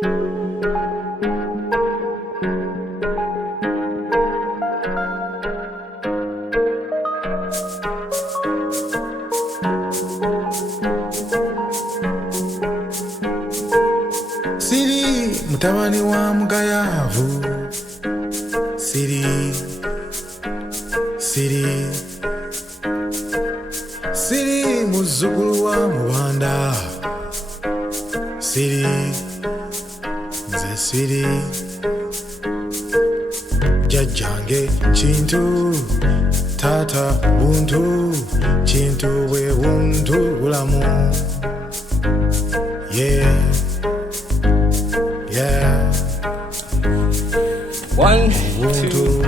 Siri mutabani wa mugayavu, Siri muzukulu wa mubanda, Siri nze Siri jajjange Kintu tata buntu, Kintu bwe buntu bulamu. Yeah. One, two.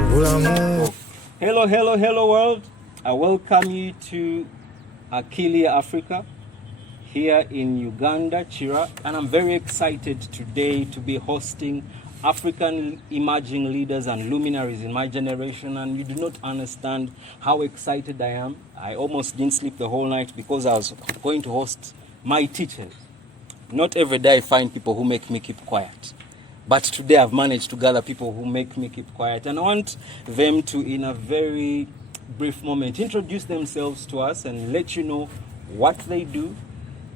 Hello world. I welcome you to Akili Ya Afrika here in Uganda, Chira, and I'm very excited today to be hosting African emerging leaders and luminaries in my generation, and you do not understand how excited I am. I almost didn't sleep the whole night because I was going to host my teachers. Not every day I find people who make me keep quiet. But today I've managed to gather people who make me keep quiet. And I want them to, in a very brief moment, introduce themselves to us and let you know what they do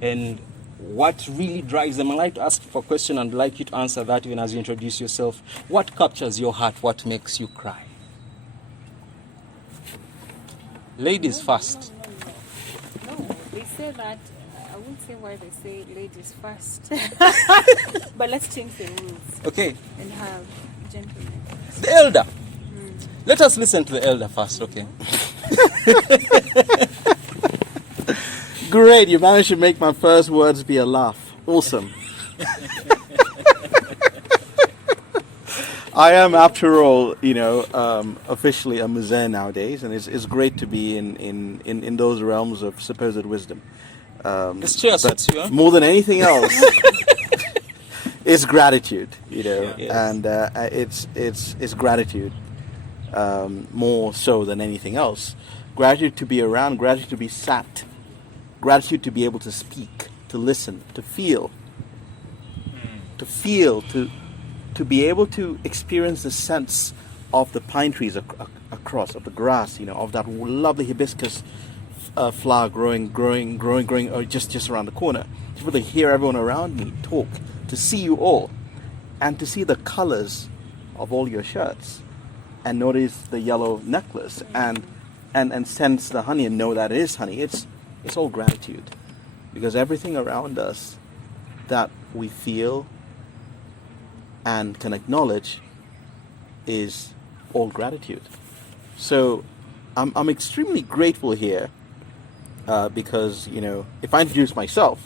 and what really drives them. I'd like to ask for a question and I'd like you to answer that even as you introduce yourself. What captures your heart? What makes you cry? Ladies first. No, they say that. I wouldn't say why they say ladies first. But let's change the rules. Okay. And have gentlemen. The elder. Let us listen to the elder first, okay? Great, you managed to make my first words be a laugh. Awesome. I am, after all, officially a muzee nowadays, and it's great to be in those realms of supposed wisdom. This chair suits you, huh? More than anything else, it's gratitude, Yes. and it's gratitude more so than anything else. Gratitude to be around, gratitude to be sat, gratitude to be able to speak, to listen, to feel, to be able to experience the sense of the pine trees across, of the grass, of that lovely hibiscus flower growing, or just around the corner. To be able to hear everyone around me talk, to see you all, and to see the colors of all your shirts, and notice the yellow necklace, and sense the honey and know that it is honey. It's all gratitude, because everything around us that we feel and can acknowledge is all gratitude. So I'm extremely grateful here. Because, if I introduce myself,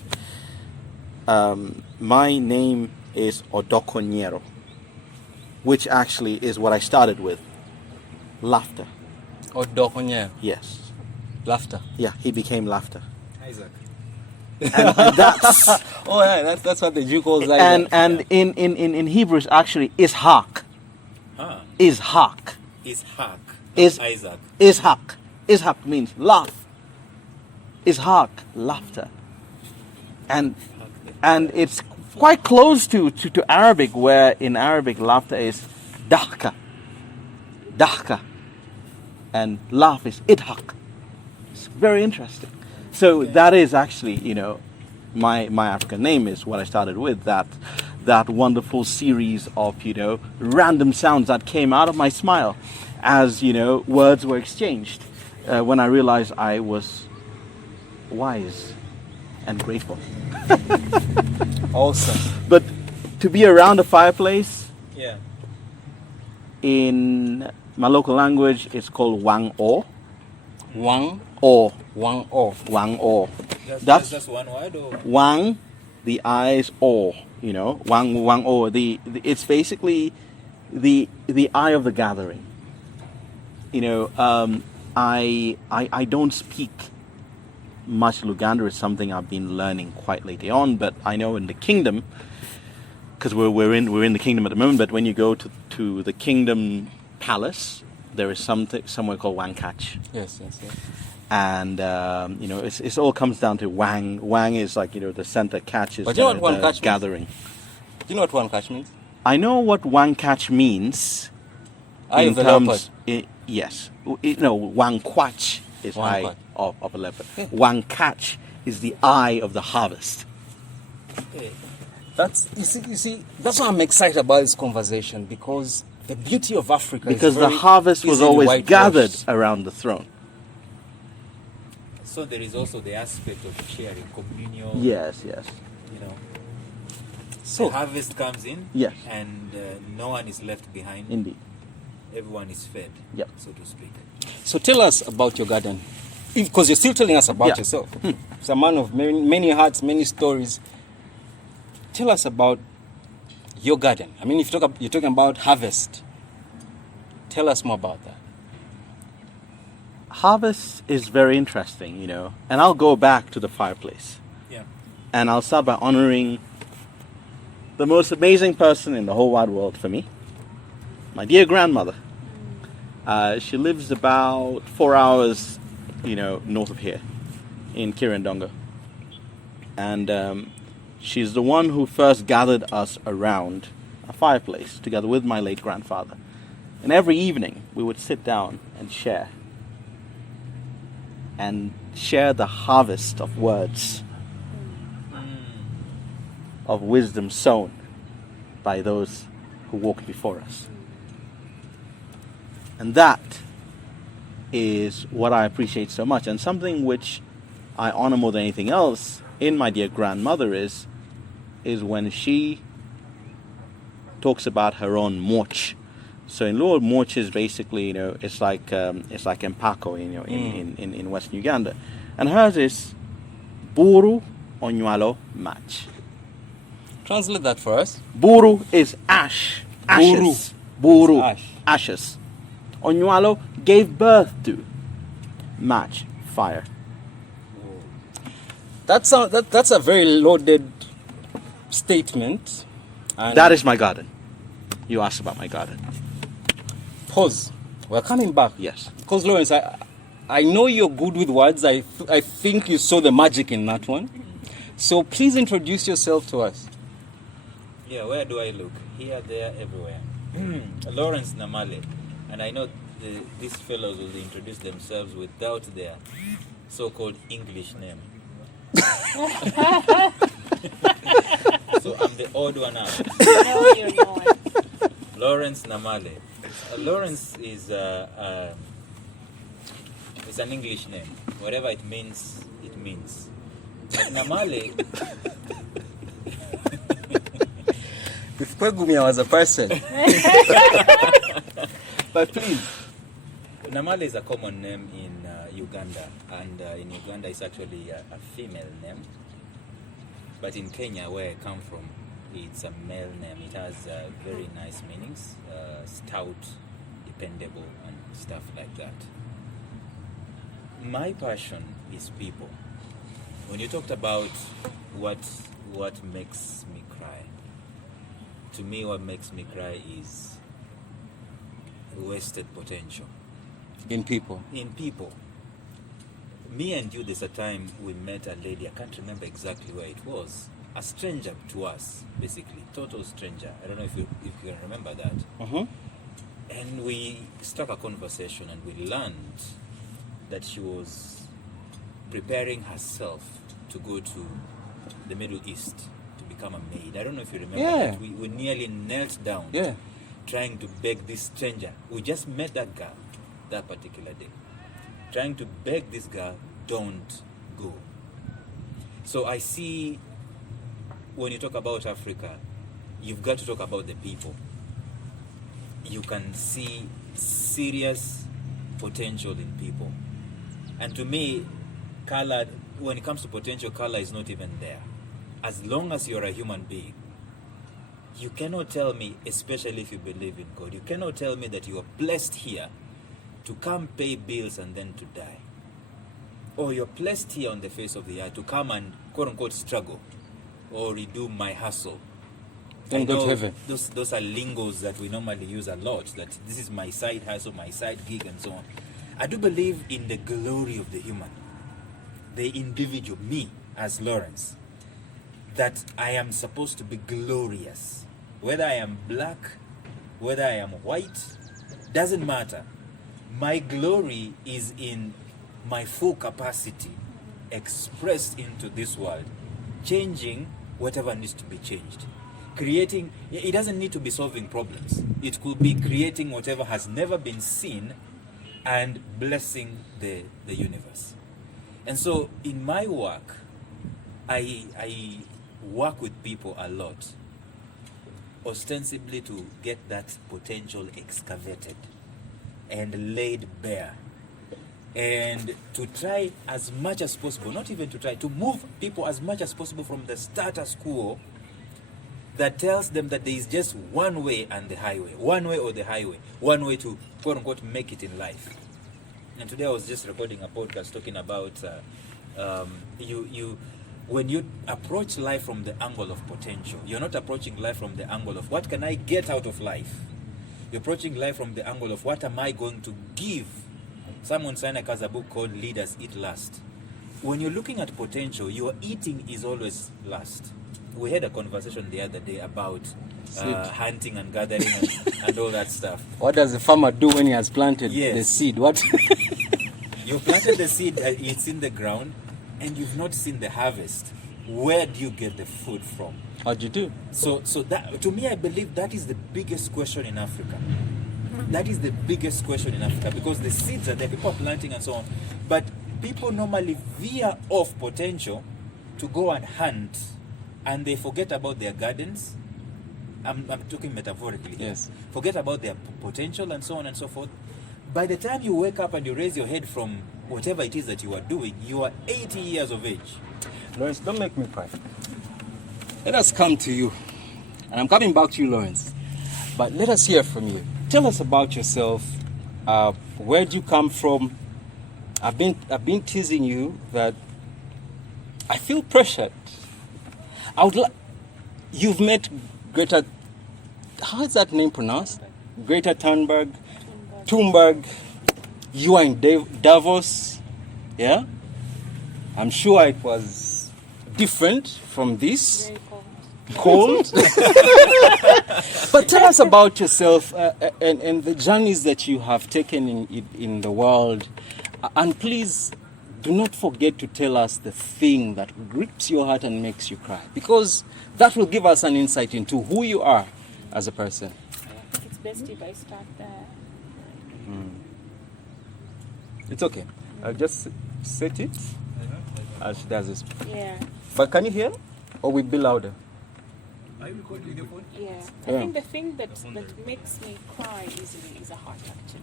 my name is Odokonyero, which actually is what I started with, laughter. Odokonyero? Yes. Laughter? Yeah, he became laughter. Isaac. And that's... Oh, yeah, that's what the Jew calls Isaac. And in Hebrew, actually, Ishak. Huh. Ishak. Isaac. Ishak. Ishak means laugh. Ishak, laughter, and it's quite close to Arabic, where in Arabic laughter is dahka, and laugh is idhak. It's very interesting. So that is actually, my African name is what I started with, that wonderful series of random sounds that came out of my smile as words were exchanged when I realized I was wise and grateful. Awesome. But to be around a fireplace, Yeah. in my local language, it's called wang o. Wang O. Wang O. Wang o. That's one word, or Wang, the eyes, o. Wang o. It's basically the eye of the gathering. I don't speak much Luganda. Is something I've been learning quite lately on, but I know in the kingdom, because we're in the kingdom at the moment, but when you go to the kingdom palace, there is somewhere called Wangkach. Yes. And it all comes down to Wang. Wang is like the center, catch is But you know what the Wangkach means? gathering. you know what one catch means? I know what one catch means. Eye in of a terms, leopard. yes. No, one quatch is One eye quatch. of a leopard. One catch is the eye of the harvest. Okay. That's you see. That's why I'm excited about this conversation, because the beauty of Africa Because is the very harvest was easily always whitewashed. gathered around the throne. So there is also the aspect of sharing, communal. Yes. You know, So the harvest comes in, Yes. and no one is left behind. Indeed. Everyone is fed, Yep. so to speak. So tell us about your garden, because you're still telling us about Yeah. yourself. It's a man of many hearts, many stories. Tell us about your garden. I mean, if you're talking about harvest, tell us more about that. Harvest is very interesting, and I'll go back to the fireplace. Yeah. And I'll start by honoring the most amazing person in the whole wide world for me, my dear grandmother. She lives about 4 hours, north of here, in Kirandonga. And she's the one who first gathered us around a fireplace together with my late grandfather. And every evening we would sit down and share the harvest of words, of wisdom sown by those who walked before us. And that is what I appreciate so much, and something which I honor more than anything else in my dear grandmother is when she talks about her own morch. So in Lord, morch is basically, it's like empako, in Western Uganda, and hers is buru onywalo match. Translate that for us. Buru is ashes. Buru, Ash. ashes. Onywalo gave birth to. Match, fire. That's a very loaded statement. And That is my garden. You asked about my garden. pause. We're coming back. Yes. Because Lawrence, I know you're good with words. I think you saw the magic in that one. So please introduce yourself to us. Yeah, where do I look? Here, there, everywhere. Lawrence Namale. And I know these fellows will introduce themselves without their so-called English name. So I'm the odd one out. No, you're not. Lawrence Namale. Lawrence is it's an English name. Whatever it means, it means. But Namale, If Kwegumia was a person. But please. Namale is a common name in Uganda, and in Uganda it's actually a female name. But in Kenya, where I come from, it's a male name. It has very nice meanings, stout, dependable, and stuff like that. My passion is people. When you talked about what makes me cry, to me what makes me cry is wasted potential. In people. In people. Me and you, there's a time we met a lady, I can't remember exactly where it was, a stranger to us, basically, total stranger. I don't know if you can remember that. Uh-huh. And we struck a conversation, and we learned that she was preparing herself to go to the Middle East to become a maid. I don't know if you remember Yeah. that. We nearly knelt down Yeah. trying to beg this stranger. We just met that girl that particular day. Trying to beg this girl, don't go. So I see, when you talk about Africa, you've got to talk about the people. You can see serious potential in people. And to me, color, when it comes to potential, color is not even there. As long as you're a human being, you cannot tell me, especially if you believe in God, you cannot tell me that you are blessed here to come pay bills and then to die. Or you're blessed here on the face of the earth to come and quote-unquote struggle or redo my hustle. Then I go to know heaven. Those are lingos that we normally use a lot, that this is my side hustle, my side gig, and so on. I do believe in the glory of the human, the individual, me as Lawrence. that I am supposed to be glorious. Whether I am black, whether I am white, doesn't matter. My glory is in my full capacity expressed into this world, changing whatever needs to be changed. Creating, it doesn't need to be solving problems. It could be creating whatever has never been seen and blessing the universe. And so in my work, I work with people a lot, ostensibly to get that potential excavated and laid bare, and to try as much as possible, not even to try, to move people as much as possible from the status quo that tells them that there is just one way and the highway, one way or the highway, one way to quote unquote make it in life. And today I was just recording a podcast talking about when you approach life from the angle of potential, you're not approaching life from the angle of what can I get out of life. You're approaching life from the angle of what am I going to give. Simon Sinek has a book called Leaders Eat Last. When you're looking at potential, your eating is always last. We had a conversation the other day about hunting and gathering and all that stuff. What does the farmer do when he has planted Yes. the seed? What? You planted the seed, it's in the ground, and you've not seen the harvest. Where do you get the food from? How'd you do? So that, to me, I believe that is the biggest question in Africa. That is the biggest question in Africa, because the seeds are there, people are planting and so on, but people normally veer off potential to go and hunt, and they forget about their gardens. I'm talking metaphorically here. Yes. Forget about their potential and so on and so forth. By the time you wake up and you raise your head from whatever it is that you are doing, you are 80 years of age. Lawrence, don't make me cry. Let us come to you. And I'm coming back to you, Lawrence. But let us hear from you. Tell us about yourself. Where do you come from? I've been teasing you that I feel pressured. You've met Greta. How is that name pronounced? Greta Thunberg. You are in Davos. Yeah. I'm sure it was different from this. Very Cold. cold. But tell us about yourself and the journeys that you have taken in the world. And please do not forget to tell us the thing that grips your heart and makes you cry, because that will give us an insight into who you are as a person. It's best if I start there. It's okay. I'll just set it as she does this. Yeah. But can you hear? Or will it be louder? Yeah. I Yeah. think the thing that makes me cry easily is a heart, actually.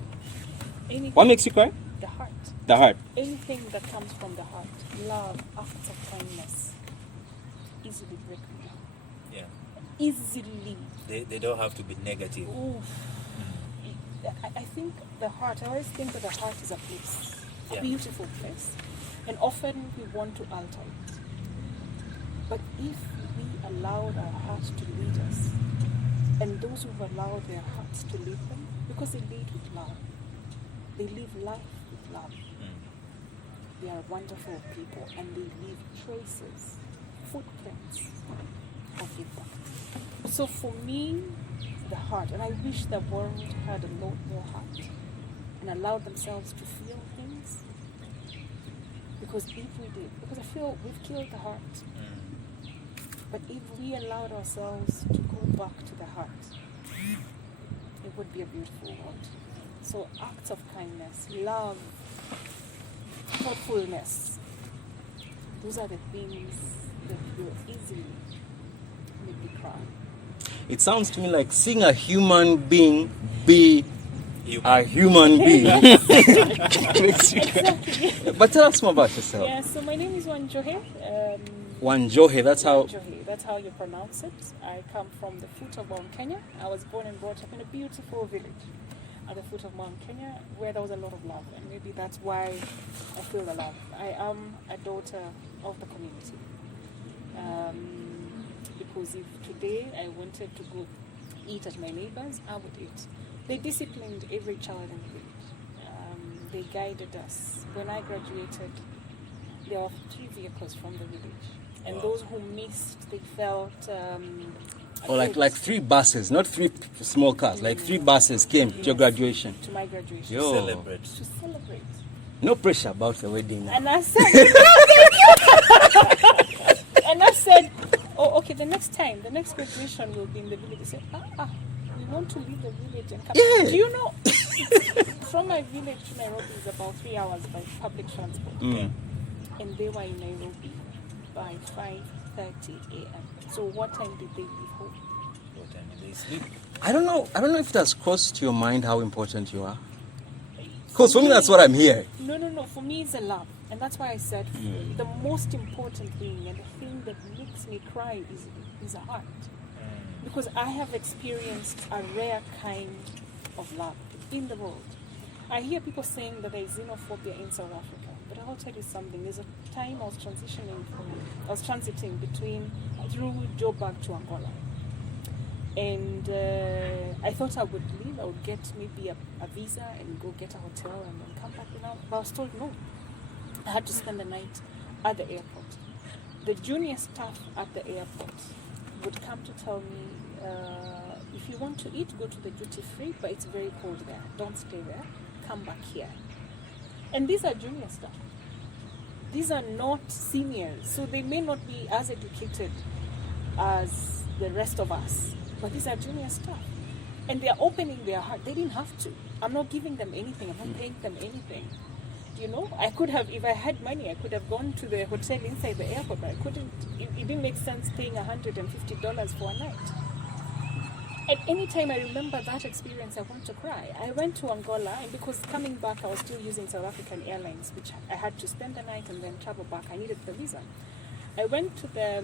Anything, What makes you cry? the heart. The heart. Anything that comes from the heart, love, acts of kindness, easily break me down. Yeah. Easily. They don't have to be negative. Oof. I think the heart, I always think that the heart is a place, a Yeah. beautiful place. And often we want to alter it. But if we allowed our hearts to lead us, and those who've allowed their hearts to lead them, because they lead with love, they live life with love. They are wonderful people, and they leave traces, footprints of impact. So for me, the heart, and I wish the world had a lot more heart and allowed themselves to feel things. Because if we did, because I feel we've killed the heart. But if we allowed ourselves to go back to the heart, it would be a beautiful world. So acts of kindness, love, thoughtfulness, those are the things that will easily make me cry. It sounds to me like seeing a human being be a human being. Makes you cry. But tell us more about yourself. Yeah, so my name is Wanjohe. Wanjohe, that's how. Wanjohe, that's how you pronounce it. I come from the foot of Mount Kenya. I was born and brought up in a beautiful village at the foot of Mount Kenya where there was a lot of love, and maybe that's why I feel the love. I am a daughter of the community. Because if today I wanted to go eat at my neighbors, I would eat. They disciplined every child in the village. They guided us. When I graduated, there were 3 vehicles from the village. And Wow. those who missed, they felt. Or like 3 buses, not 3 small cars, like 3 buses came to your graduation. To my graduation. Yo. Celebrate. To celebrate. No pressure about the wedding now. And I said, and I said, oh, okay, the next graduation will be in the village. They said, we want to leave the village and come. Yeah. Do you know, from my village to Nairobi is about 3 hours by public transport. Mm. And they were in Nairobi by 5:30 a.m. So what time did they leave home? What time did they sleep? I don't know if it has crossed your mind how important you are. Because for me, that's what I'm here. No. For me, it's a love. And that's why I said the most important thing and the thing that makes me cry is a heart. Because I have experienced a rare kind of love in the world. I hear people saying that there is xenophobia in South Africa. But I'll tell you something. There's a time I was transiting through Joburg to Angola. And I thought I would leave. I would get maybe a visa and go get a hotel and then come back. But I was told no. I had to spend the night at the airport. The junior staff at the airport would come to tell me, if you want to eat, go to the duty free, but it's very cold there. Don't stay there. Come back here. And these are junior staff. These are not seniors, so they may not be as educated as the rest of us, but these are junior staff. And they are opening their heart. They didn't have to. I'm not giving them anything. I'm not paying them anything. You know, I could have, if I had money, I could have gone to the hotel inside the airport, but I couldn't. It didn't make sense paying $150 for a night. At any time I remember that experience, I want to cry. I went to Angola, and because coming back, I was still using South African Airlines, which I had to spend the night and then travel back. I needed the visa. I went to the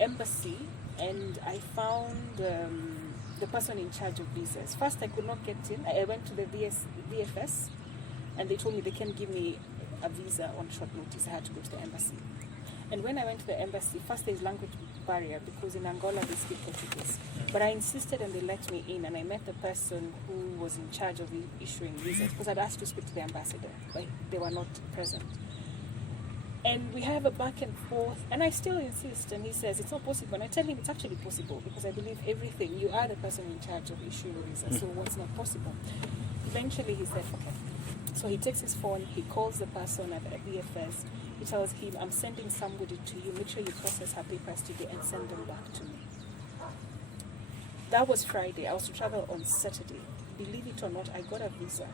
embassy, and I found the person in charge of visas. First, I could not get in. I went to the VFS, and they told me they can't give me a visa on short notice. I had to go to the embassy. And when I went to the embassy, first there's language barrier because in Angola they speak Portuguese. But I insisted and they let me in, and I met the person who was in charge of issuing visas because I'd asked to speak to the ambassador, but they were not present. And we have a back and forth, and I still insist, and he says it's not possible. And I tell him it's actually possible because I believe everything. You are the person in charge of issuing visas, so what's not possible? Eventually he said, okay. So he takes his phone, he calls the person at the VFS, he tells him, I'm sending somebody to you, make sure you process her papers today and send them back to me. That was Friday. I was to travel on Saturday. Believe it or not, I got a visa.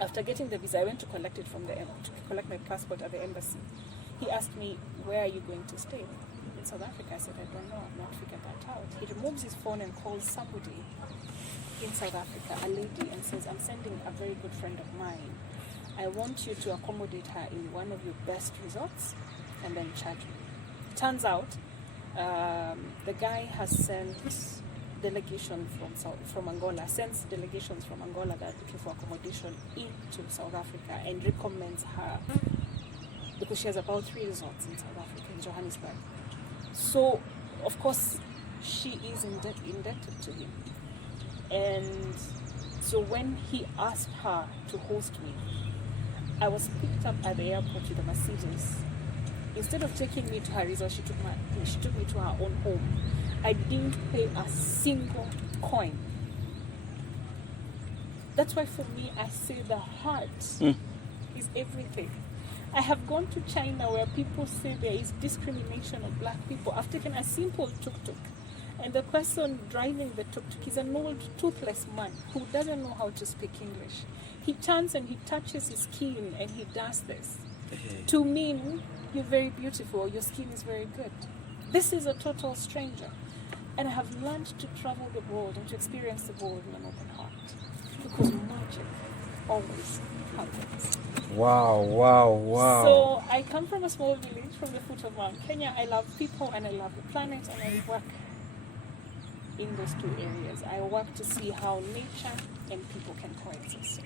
After getting the visa, I went to collect it to collect my passport at the embassy. He asked me, where are you going to stay? In South Africa. I said, I don't know, I've not figured that out. He removes his phone and calls somebody in South Africa, a lady, and says, I'm sending a very good friend of mine. I want you to accommodate her in one of your best resorts and then charge me. Turns out, the guy has sent delegation from Angola, sends delegations from Angola that are looking for accommodation into South Africa and recommends her because she has about 3 resorts in South Africa, in Johannesburg. So, of course, she is indebted to him. And so when he asked her to host me, I was picked up at the airport with a Mercedes. Instead of taking me to her resort, she took me to her own home. I didn't pay a single coin. That's why for me, I say the heart is everything. I have gone to China where people say there is discrimination of black people. I've taken a simple tuk-tuk, and the person driving the tuk-tuk is an old toothless man who doesn't know how to speak English. He turns and he touches his skin and he does this to mean you're very beautiful, your skin is very good. This is a total stranger. And I have learned to travel the world and to experience the world in an open heart. Because magic always happens. Wow. So I come from a small village from the foot of Mount Kenya. I love people and I love the planet, and I work in those 2 areas. I work to see how nature and people can coexist.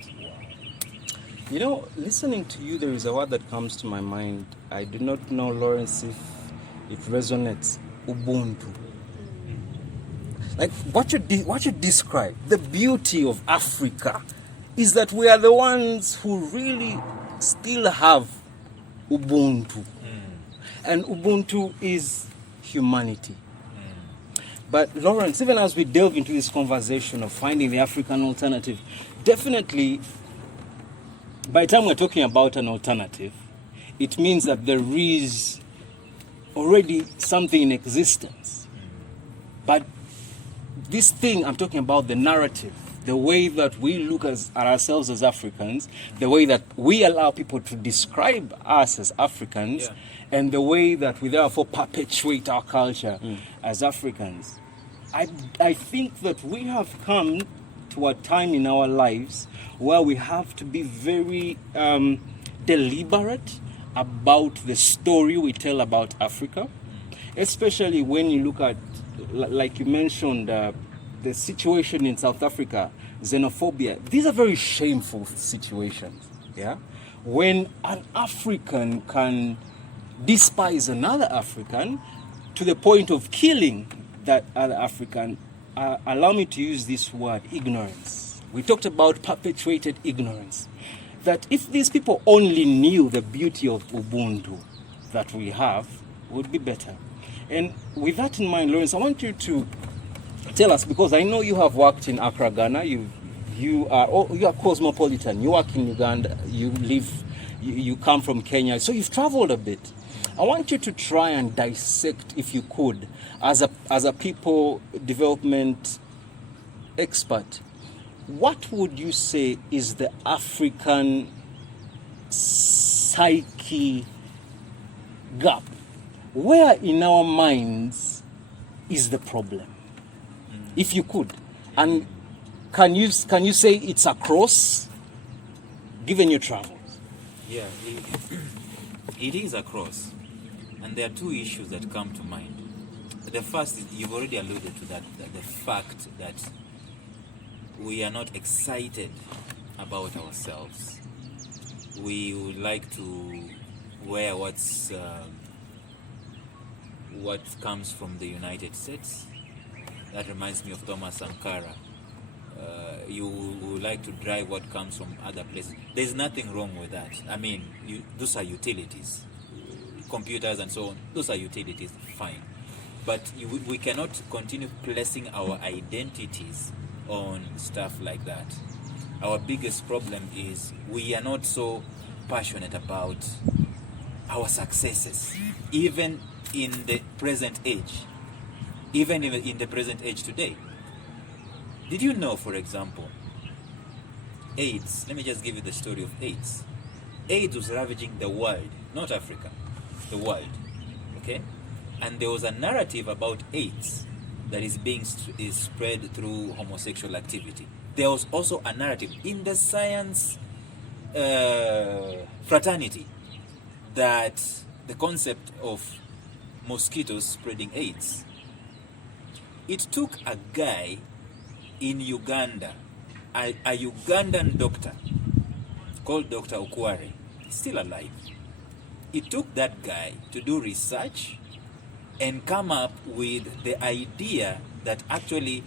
You know, listening to you, there is a word that comes to my mind. I do not know, Lawrence, if it resonates. Ubuntu. Like what you describe, the beauty of Africa is that we are the ones who really still have Ubuntu. And Ubuntu is humanity. But Lawrence, even as we delve into this conversation of finding the African alternative, definitely, by the time we're talking about an alternative, it means that there is already something in existence. But this thing, I'm talking about the narrative, the way that we look at ourselves as Africans, the way that we allow people to describe us as Africans, and the way that we therefore perpetuate our culture as Africans. I think that we have come to a time in our lives where we have to be very deliberate about the story we tell about Africa, especially when you look at, like you mentioned, the situation in South Africa, xenophobia. These are very shameful situations, yeah? When an African can despise another African to the point of killing that other African, allow me to use this word, ignorance. We talked about perpetuated ignorance. That if these people only knew the beauty of Ubuntu that we have, it would be better. And with that in mind, Lawrence, I want you to tell us, because I know you have worked in Accra, Ghana, you are cosmopolitan, you work in Uganda, you come from Kenya, so you've traveled a bit. I want you to try and dissect, if you could, as a people development expert, what would you say is the African psyche gap? Where in our minds is the problem? If you could. And can you say it's across, given your travels? Yeah, it is across. And there are two issues that come to mind. The first is, you've already alluded to that the fact that we are not excited about ourselves. We would like to wear what comes from the United States. That reminds me of Thomas Sankara. You would like to drive what comes from other places. There's nothing wrong with that. I mean, those are utilities. Computers and so on, those are utilities, fine. But we cannot continue placing our identities on stuff like that. Our biggest problem is we are not so passionate about our successes, even in the present age. Even in the present age today. Did you know, for example, AIDS, let me just give you the story of AIDS. AIDS was ravaging the world, not Africa, the world, okay? And there was a narrative about AIDS that is spread through homosexual activity. There was also a narrative in the science fraternity that the concept of mosquitoes spreading AIDS. It took a guy in Uganda, a Ugandan doctor called Dr. Okware, still alive. It took that guy to do research and come up with the idea that actually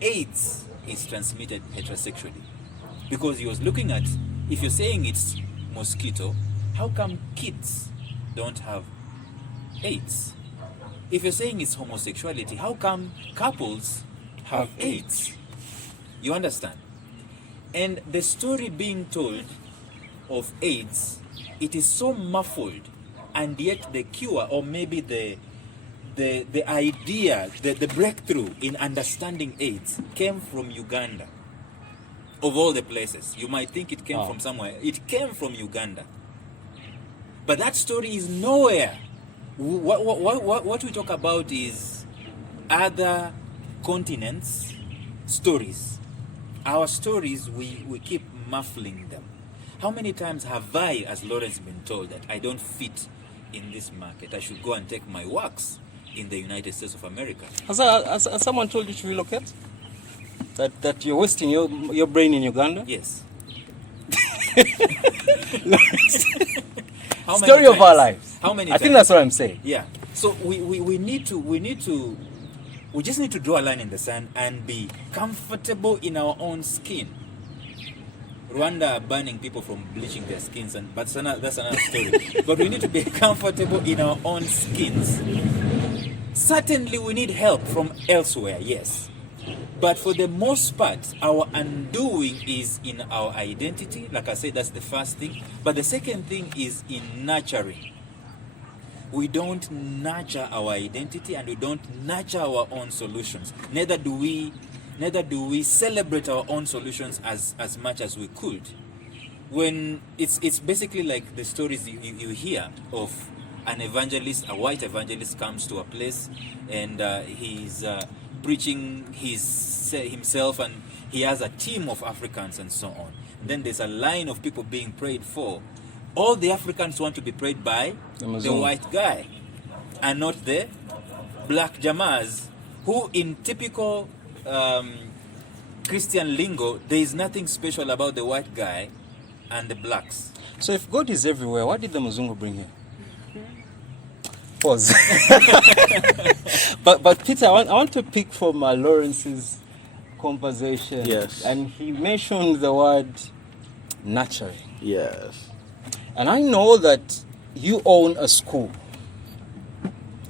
AIDS is transmitted heterosexually. Because he was looking at, if you're saying it's mosquito, how come kids don't have AIDS? If you're saying it's homosexuality, how come couples have AIDS? You understand? And the story being told of AIDS, it is so muffled, and yet the cure, or maybe the idea, the breakthrough in understanding AIDS came from Uganda. Of all the places, you might think it came from somewhere. It came from Uganda. But that story is nowhere. What we talk about is other continents' stories. Our stories, we keep muffling them. How many times have I, as Lawrence, been told that I don't fit in this market? I should go and take my works in the United States of America. Has someone told you to relocate? That you're wasting your brain in Uganda? Yes. Story of our lives. How many I times? think that's what I'm saying. Yeah. So we just need to draw a line in the sand and be comfortable in our own skin. Rwanda are banning people from bleaching their skins, but that's another story. But we need to be comfortable in our own skins. Certainly we need help from elsewhere, yes. But for the most part, our undoing is in our identity. Like I said, that's the first thing. But the second thing is in nurturing. We don't nurture our identity and we don't nurture our own solutions. Neither do we celebrate our own solutions as much as we could. When it's basically like the stories you hear of an evangelist, a white evangelist comes to a place and he's preaching himself, and he has a team of Africans and so on. Then there's a line of people being prayed for. All the Africans want to be prayed by the white guy and not the black Jamas, who in typical Christian lingo, there is nothing special about the white guy and the blacks. So if God is everywhere, what did the Muzungu bring here? Pause. but Peter, I want to pick from Lawrence's conversation. Yes. And he mentioned the word nurturing. Yes. And I know that you own a school.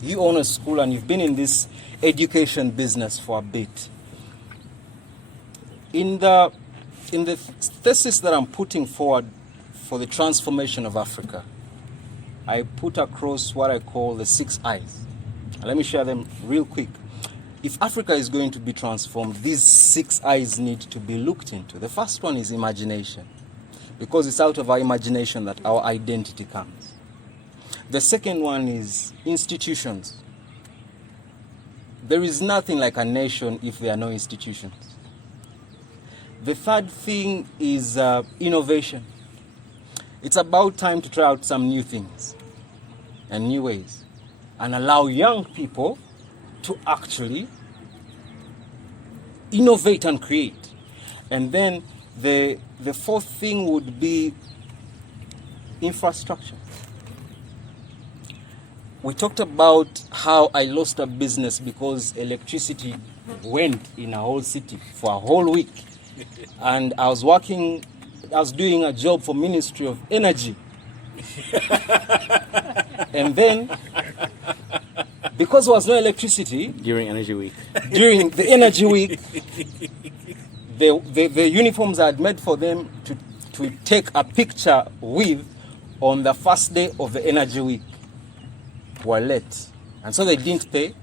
You own a school and you've been in this education business for a bit. In the thesis that I'm putting forward for the transformation of Africa, I put across what I call the 6 I's. Let me share them real quick. If Africa is going to be transformed, these 6 I's need to be looked into. The first one is imagination, because it's out of our imagination that our identity comes. The second one is institutions. There is nothing like a nation if there are no institutions. The third thing is innovation. It's about time to try out some new things and new ways and allow young people to actually innovate and create. And then the fourth thing would be infrastructure. We talked about how I lost a business because electricity went in a whole city for a whole week. And I was doing a job for Ministry of Energy. And then, because there was no electricity During Energy Week. during the Energy Week, the uniforms I had made for them to take a picture with on the first day of the Energy Week were late. And so they didn't pay.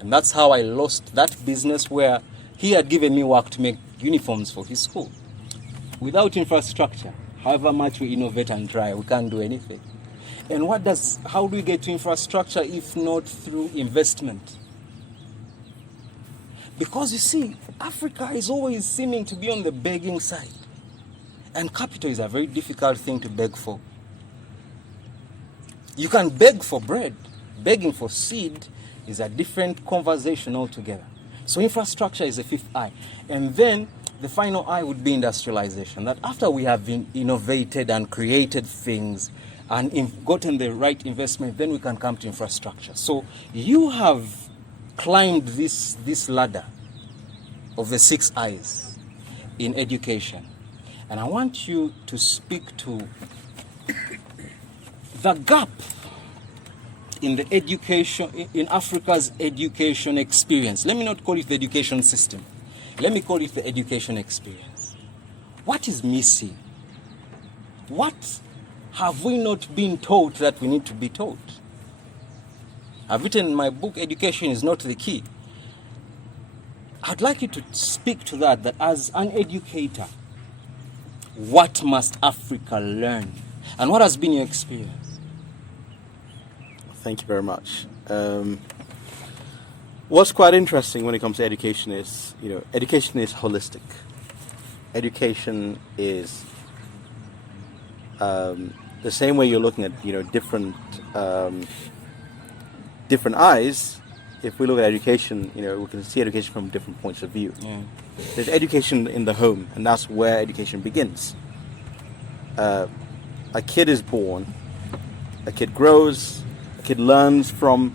And that's how I lost that business where he had given me work to make uniforms for his school. Without infrastructure, however much we innovate and try, we can't do anything. And how do we get to infrastructure if not through investment? Because you see, Africa is always seeming to be on the begging side. And capital is a very difficult thing to beg for. You can beg for bread. Begging for seed is a different conversation altogether. So infrastructure is the 5th I. And then the final I would be industrialization. That after we have innovated and created things and gotten the right investment, then we can come to infrastructure. So you have climbed this ladder of the 6 I's in education. And I want you to speak to the gap in the education, in Africa's education experience. Let me not call it the education system. Let me call it the education experience. What is missing? What have we not been taught that we need to be taught? I've written in my book, Education is Not the Key. I'd like you to speak to that as an educator, what must Africa learn? And what has been your experience? Thank you very much. What's quite interesting when it comes to education is, education is holistic. Education is the same way you're looking at, different eyes. If we look at education, we can see education from different points of view. Yeah. There's education in the home, and that's where education begins. A kid is born, a kid grows, a kid learns from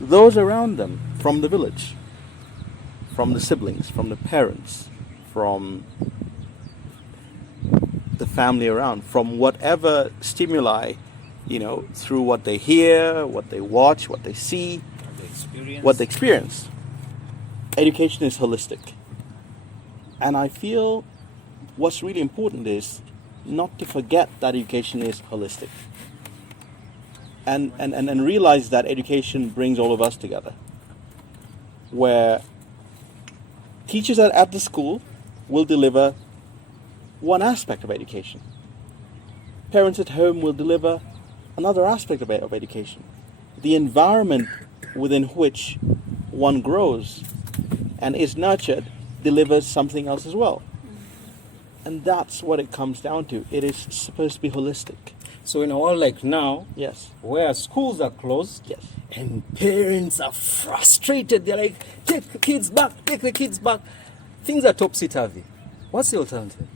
those around them, from the village, from the siblings, from the parents, from the family around from whatever stimuli, through what they hear, what they watch, what they see, what they experience. Education is holistic. And I feel what's really important is not to forget that education is holistic. And realize that education brings all of us together. Where teachers at the school will deliver one aspect of education. Parents at home will deliver another aspect of education. The environment within which one grows and is nurtured delivers something else as well. And that's what it comes down to. It is supposed to be holistic. So in a world like now, Yes. where schools are closed, Yes. and parents are frustrated, they're like, take the kids back, things are topsy-turvy. What's the alternative?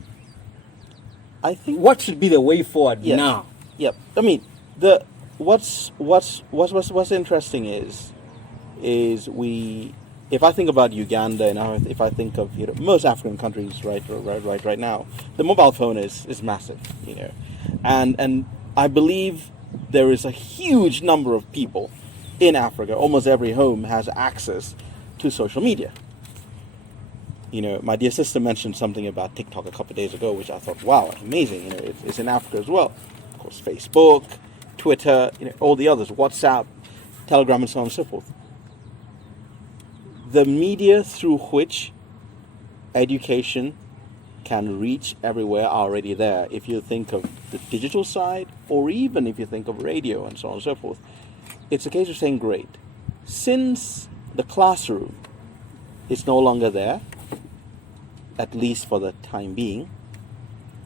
I think What should be the way forward Yes. now? Yep. I mean, what's interesting is we. If I think about Uganda and if I think of most African countries right now, the mobile phone is massive, and I believe there is a huge number of people in Africa. Almost every home has access to social media. My dear sister mentioned something about TikTok a couple of days ago, which I thought, wow, amazing. It's in Africa as well. Of course, Facebook, Twitter, all the others, WhatsApp, Telegram, and so on and so forth. The media through which education can reach everywhere are already there. If you think of the digital side, or even if you think of radio and so on and so forth, it's a case of saying, great. Since the classroom is no longer there, at least for the time being,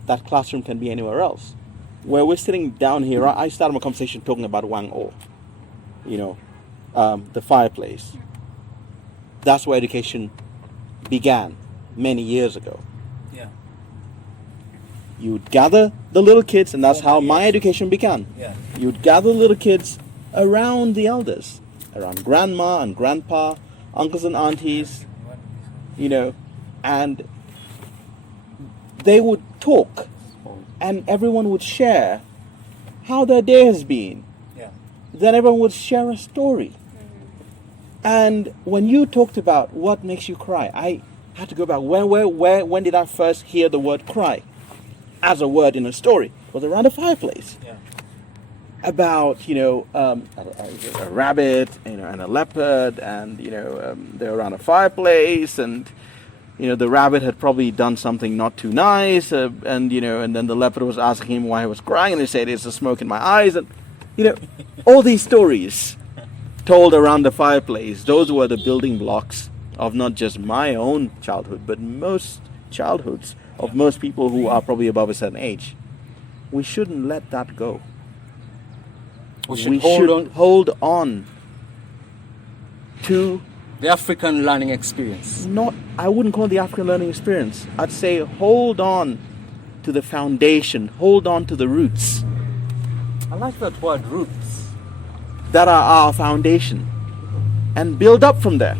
that classroom can be anywhere else. Where we're sitting down here, I started my conversation talking about Wang O, the fireplace. That's where education began many years ago. Yeah. You'd gather the little kids, and that's how my education began. Yeah. You'd gather little kids around the elders, around grandma and grandpa, uncles and aunties, and they would talk, and everyone would share how their day has been. Yeah. Then everyone would share a story. And when you talked about what makes you cry, I had to go back. When did I first hear the word cry as a word in a story? It was around a fireplace. Yeah. About a rabbit, and a leopard, and they're around a fireplace, and the rabbit had probably done something not too nice, and then the leopard was asking him why he was crying, and he said, "It's the smoke in my eyes," and all these stories told around the fireplace. Those were the building blocks of not just my own childhood, but most childhoods of most people who are probably above a certain age. We shouldn't let that go. We should hold on to the African learning experience. I wouldn't call it the African learning experience. I'd say hold on to the foundation, hold on to the roots. I like that word, roots. That are our foundation, and build up from there,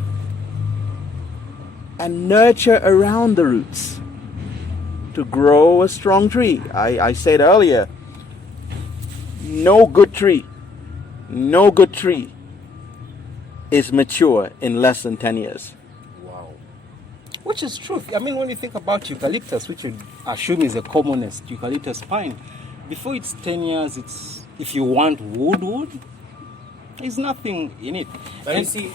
and nurture around the roots to grow a strong tree. I said earlier, no good tree is mature in less than 10 years. Wow. Which is true. I mean, when you think about eucalyptus, which you assume is the commonest eucalyptus pine, before it's 10 years, if you want wood, there's nothing in it. But you see,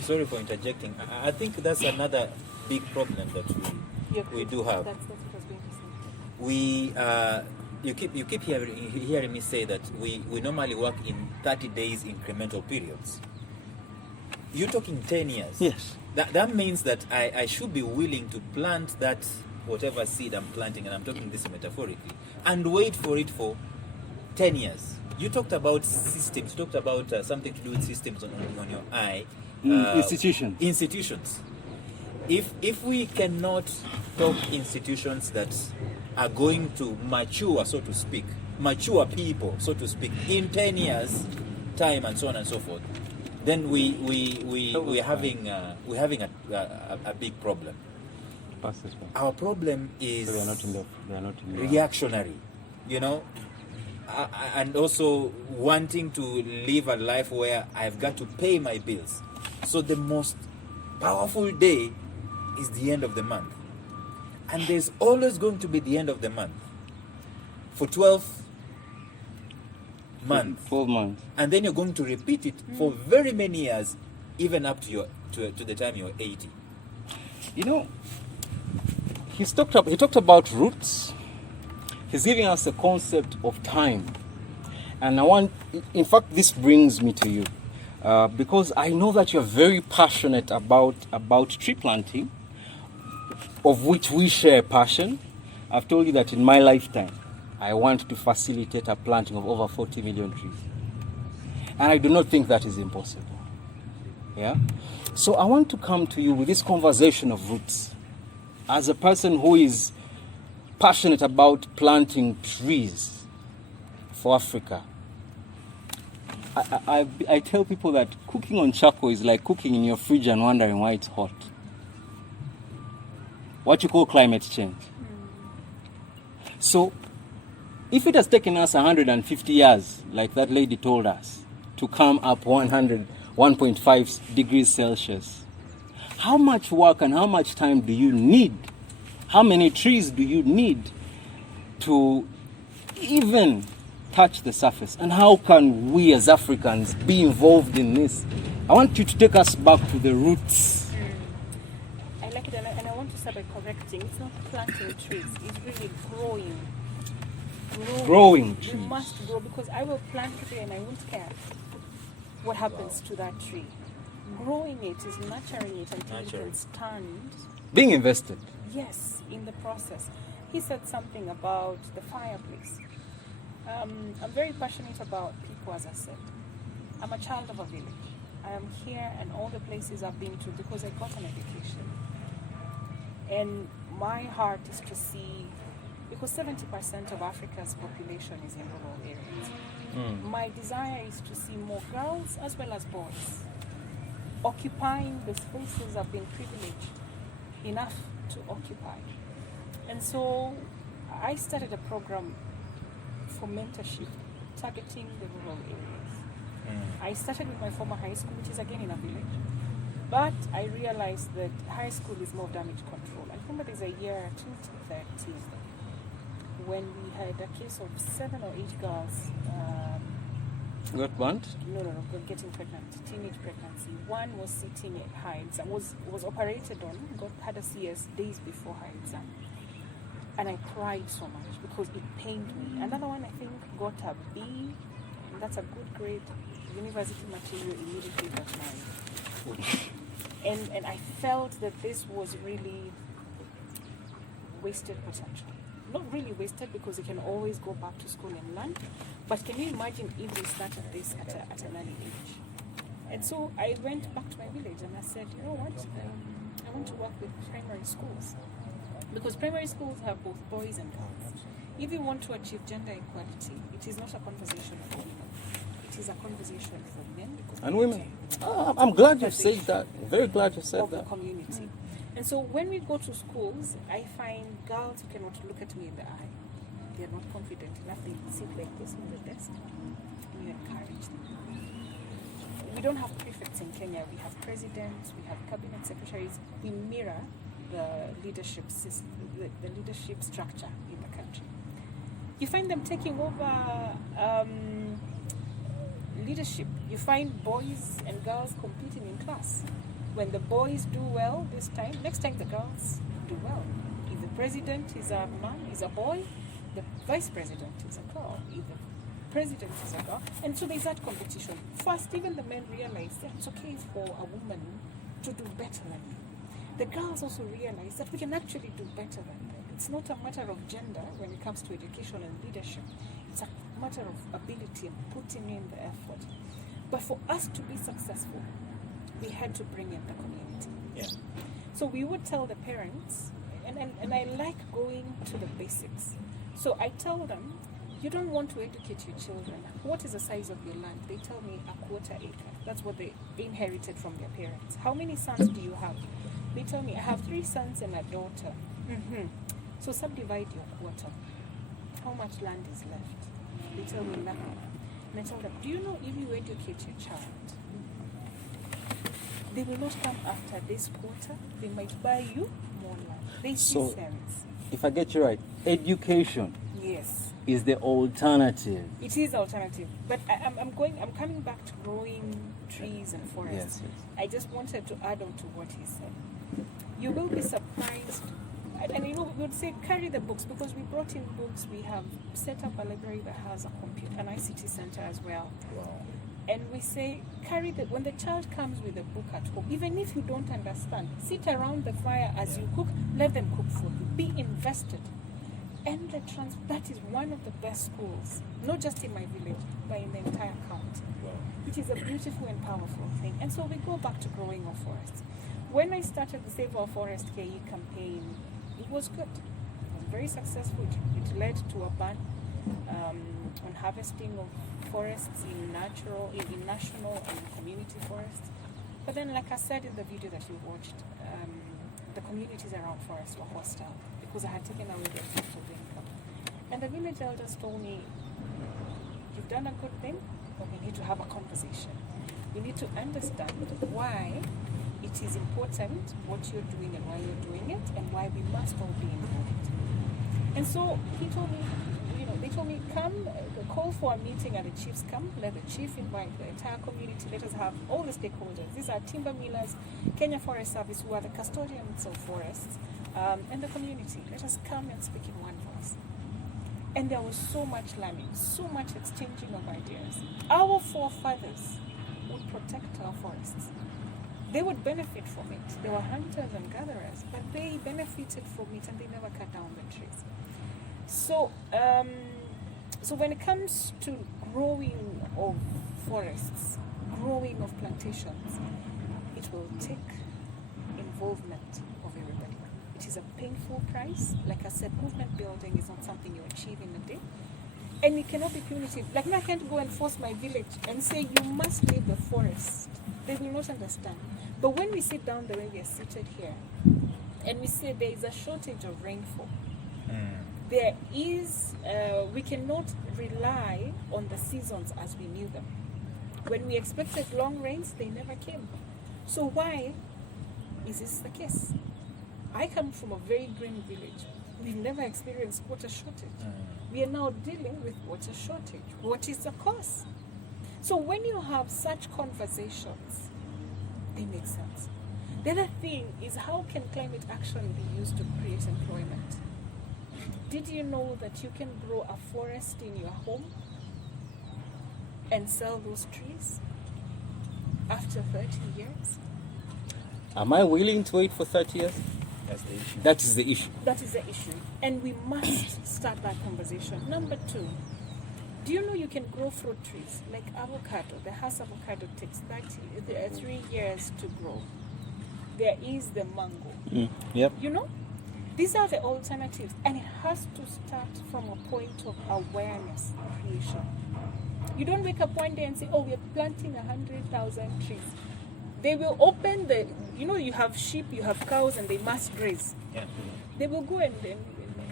sorry for interjecting. I think that's another big problem that we do have. That's what I was going to say. You keep hearing me say that we normally work in 30 days incremental periods. You're talking 10 years. Yes. That means that I should be willing to plant that whatever seed I'm planting, and I'm talking this metaphorically, and wait for it for 10 years. You talked about systems. You talked about something to do with systems on your eye. Institutions. If we cannot talk institutions that are going to mature, so to speak, mature people, so to speak, in 10 years' time and so on and so forth, then we're having a big problem. fastest one. Our problem is So they are not in the reactionary, you know, and also wanting to live a life where I've got to pay my bills. So the most powerful day is the end of the month. And there's always going to be the end of the month for 12 months. 12 months. And then you're going to repeat it for very many years, even up to the time you're 80. You know, he talked about roots. He's giving us a concept of time. And in fact, this brings me to you. Because I know that you're very passionate about tree planting, of which we share a passion. I've told you that in my lifetime, I want to facilitate a planting of over 40 million trees. And I do not think that is impossible. Yeah? So I want to come to you with this conversation of roots. As a person who is passionate about planting trees for Africa, I tell people that cooking on charcoal is like cooking in your fridge and wondering why it's hot. What you call climate change. So, if it has taken us 150 years, like that lady told us, to come up 1.5 degrees Celsius, how much work and how much time do you need? How many trees do you need to even touch the surface? And how can we as Africans be involved in this? I want you to take us back to the roots. I like it, and I want to start by correcting. It's not planting trees, it's really growing. Growing trees. You must grow, because I will plant a tree and I won't care what happens to that tree. Growing it is nurturing it until it can stand. Being invested. Yes, in the process. He said something about the fireplace. I'm very passionate about people, as I said. I'm a child of a village. I am here and all the places I've been to because I got an education. And my heart is to see, because 70% of Africa's population is in rural areas. My desire is to see more girls as well as boys occupying the spaces I've been privileged enough to occupy. And so I started a program for mentorship targeting the rural areas. I started with my former high school, which is again in a village. But I realized that high school is more damage control. I remember there's a year, 2013, when we had a case of 7 or 8 girls. Got burnt? No, getting pregnant, teenage pregnancy. One was sitting at high exam, was operated on, had a CS days before high exam. And I cried so much because it pained me. Another one, I think, got a B, and that's a good grade. University material immediately got married. And I felt that this was really wasted potential. Not really wasted, because you can always go back to school and learn. But can you imagine if we started this at an early age? And so I went back to my village and I said, you know what, I want to work with primary schools. Because primary schools have both boys and girls. If you want to achieve gender equality, it is not a conversation for women. It is a conversation for men. And women. I'm glad you said that. Very glad you said of that. The community. And so when we go to schools, I find girls who cannot look at me in the eye. They are not confident enough. They sit like this on the desk. And you encourage them. We don't have prefects in Kenya. We have presidents, we have cabinet secretaries. We mirror the leadership system, the leadership structure in the country. You find them taking over leadership. You find boys and girls competing in class. When the boys do well this time, next time the girls do well. If the president is a man, is a boy, the vice president is a girl. If the president is a girl. And so there's that competition. First, even the men realize that it's okay for a woman to do better than me. The girls also realize that we can actually do better than them. It's not a matter of gender when it comes to education and leadership. It's a matter of ability and putting in the effort. But for us to be successful, we had to bring in the community. Yeah. So we would tell the parents, and I like going to the basics. So I tell them, you don't want to educate your children. What is the size of your land? They tell me 1/4 acre. That's what they inherited from their parents. How many sons do you have? They tell me, I have 3 sons and a daughter. So subdivide your quarter. How much land is left? They tell me nothing. And I tell them, do you know if you educate your child, they will not come after this quarter, they might buy you more land. They see So- sense. If I get you right, education Yes. is the alternative. It is alternative, but I'm coming back to growing trees and forests. Yes, I just wanted to add on to what he said. You will be surprised, and you know, we would say carry the books, because we brought in books. We have set up a library that has an ICT center as well. Wow. And we say, when the child comes with a book at home, even if you don't understand, sit around the fire as you cook, let them cook for you. Be invested. And that is one of the best schools, not just in my village, but in the entire county. Wow. It is a beautiful and powerful thing. And so we go back to growing our forests. When I started the Save Our Forest KE campaign, it was good. It was very successful. It led to a ban on harvesting of forests in national and community forests. But then, like I said in the video that you watched, the communities around forests were hostile because I had taken away their source of income. And the village elders told me, you've done a good thing, but we need to have a conversation. We need to understand why it is important what you're doing and why you're doing it, and why we must all be involved. And so he told me, they told me, come, call for a meeting, and the chiefs come. Let the chief invite the entire community. Let us have all the stakeholders. These are timber millers, Kenya Forest Service, who are the custodians of forests, and the community. Let us come and speak in one voice. And there was so much learning, so much exchanging of ideas. Our forefathers would protect our forests. They would benefit from it. They were hunters and gatherers, but they benefited from it, and they never cut down the trees. So, so when it comes to growing of forests, growing of plantations, it will take involvement of everybody. It is a painful price. Like I said, movement building is not something you achieve in a day. And it cannot be punitive. Like, I can't go and force my village and say, you must leave the forest. They will not understand. But when we sit down the way we are seated here, and we say there is a shortage of rainfall, there is, we cannot rely on the seasons as we knew them. When we expected long rains, they never came. So why is this the case? I come from a very green village. We've never experienced water shortage. We are now dealing with water shortage. What is the cause? So when you have such conversations, they make sense. The other thing is, how can climate action be used to create employment? Did you know that you can grow a forest in your home and sell those trees after 30 years? Am I willing to wait for 30 years? That's the issue. That is the issue. That is the issue. And we must start that conversation. Number 2, do you know you can grow fruit trees like avocado? The Hass avocado takes 3 years to grow. There is the mango. Yep. You know, these are the alternatives, and it has to start from a point of awareness creation. You don't wake up one day and say, oh, we're planting 100,000 trees. They will open you have sheep, you have cows, and they must graze. Yeah. They will go and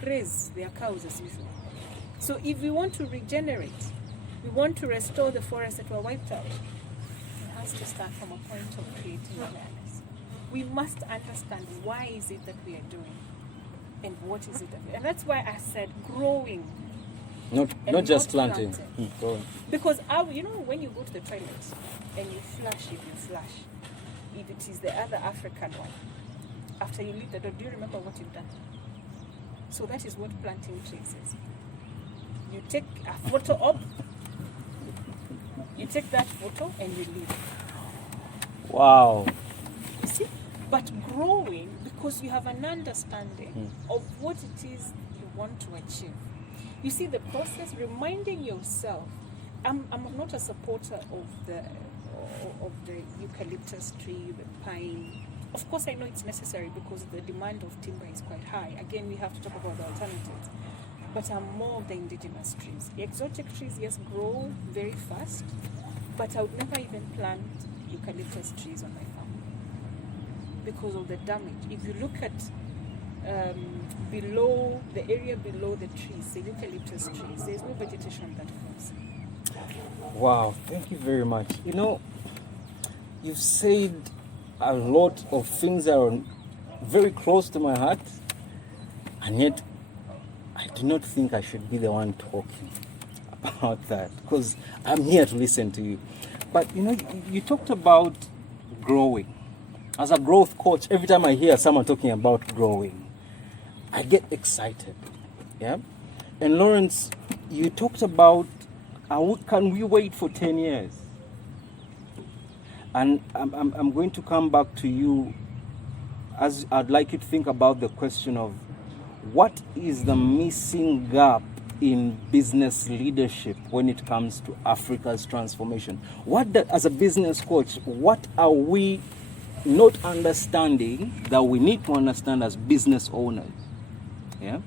graze their cows as usual. So if we want to regenerate, we want to restore the forests that were wiped out, it has to start from a point of creating awareness. We must understand why is it that we are doing, and what is it that and that's why I said growing. Not And just not planting. planting. Growing. Because when you go to the toilet and you flush, if it is the other African one, after you leave the door, do you remember what you've done? So that is what planting trees is. You take a photo op, you take that photo and you leave. Wow. You see? But growing, because you have an understanding of what it is you want to achieve. You see the process, reminding yourself. I'm not a supporter of the eucalyptus tree, the pine. Of course, I know it's necessary because the demand of timber is quite high. Again, we have to talk about the alternatives. But I'm more of the indigenous trees. The exotic trees, yes, grow very fast, but I would never even plant eucalyptus trees on my farm. because of the damage. If you look at below the area below the trees, the eucalyptus trees, there's no vegetation that grows. Wow, thank you very much. You know, you've said a lot of things that are very close to my heart, and yet I do not think I should be the one talking about that, because I'm here to listen to you. But you know, you talked about growing. As a growth coach, every time I hear someone talking about growing, I get excited. Yeah? And Lawrence, you talked about can we wait for 10 years? And I'm going to come back to you, as I'd like you to think about the question of what is the missing gap in business leadership when it comes to Africa's transformation? As a business coach, what are we not understanding that we need to understand as business owners? Yeah?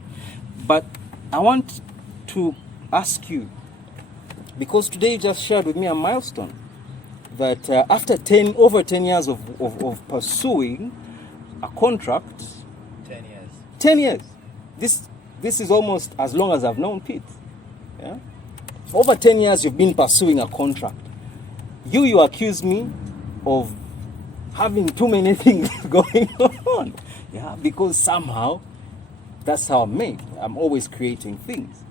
But I want to ask you, because today you just shared with me a milestone, that after over 10 years of pursuing a contract, 10 years. 10 years. This is almost as long as I've known Pete. Yeah? Over 10 years you've been pursuing a contract. You accuse me of having too many things going on. Yeah, because somehow that's how I'm made. I'm always creating things.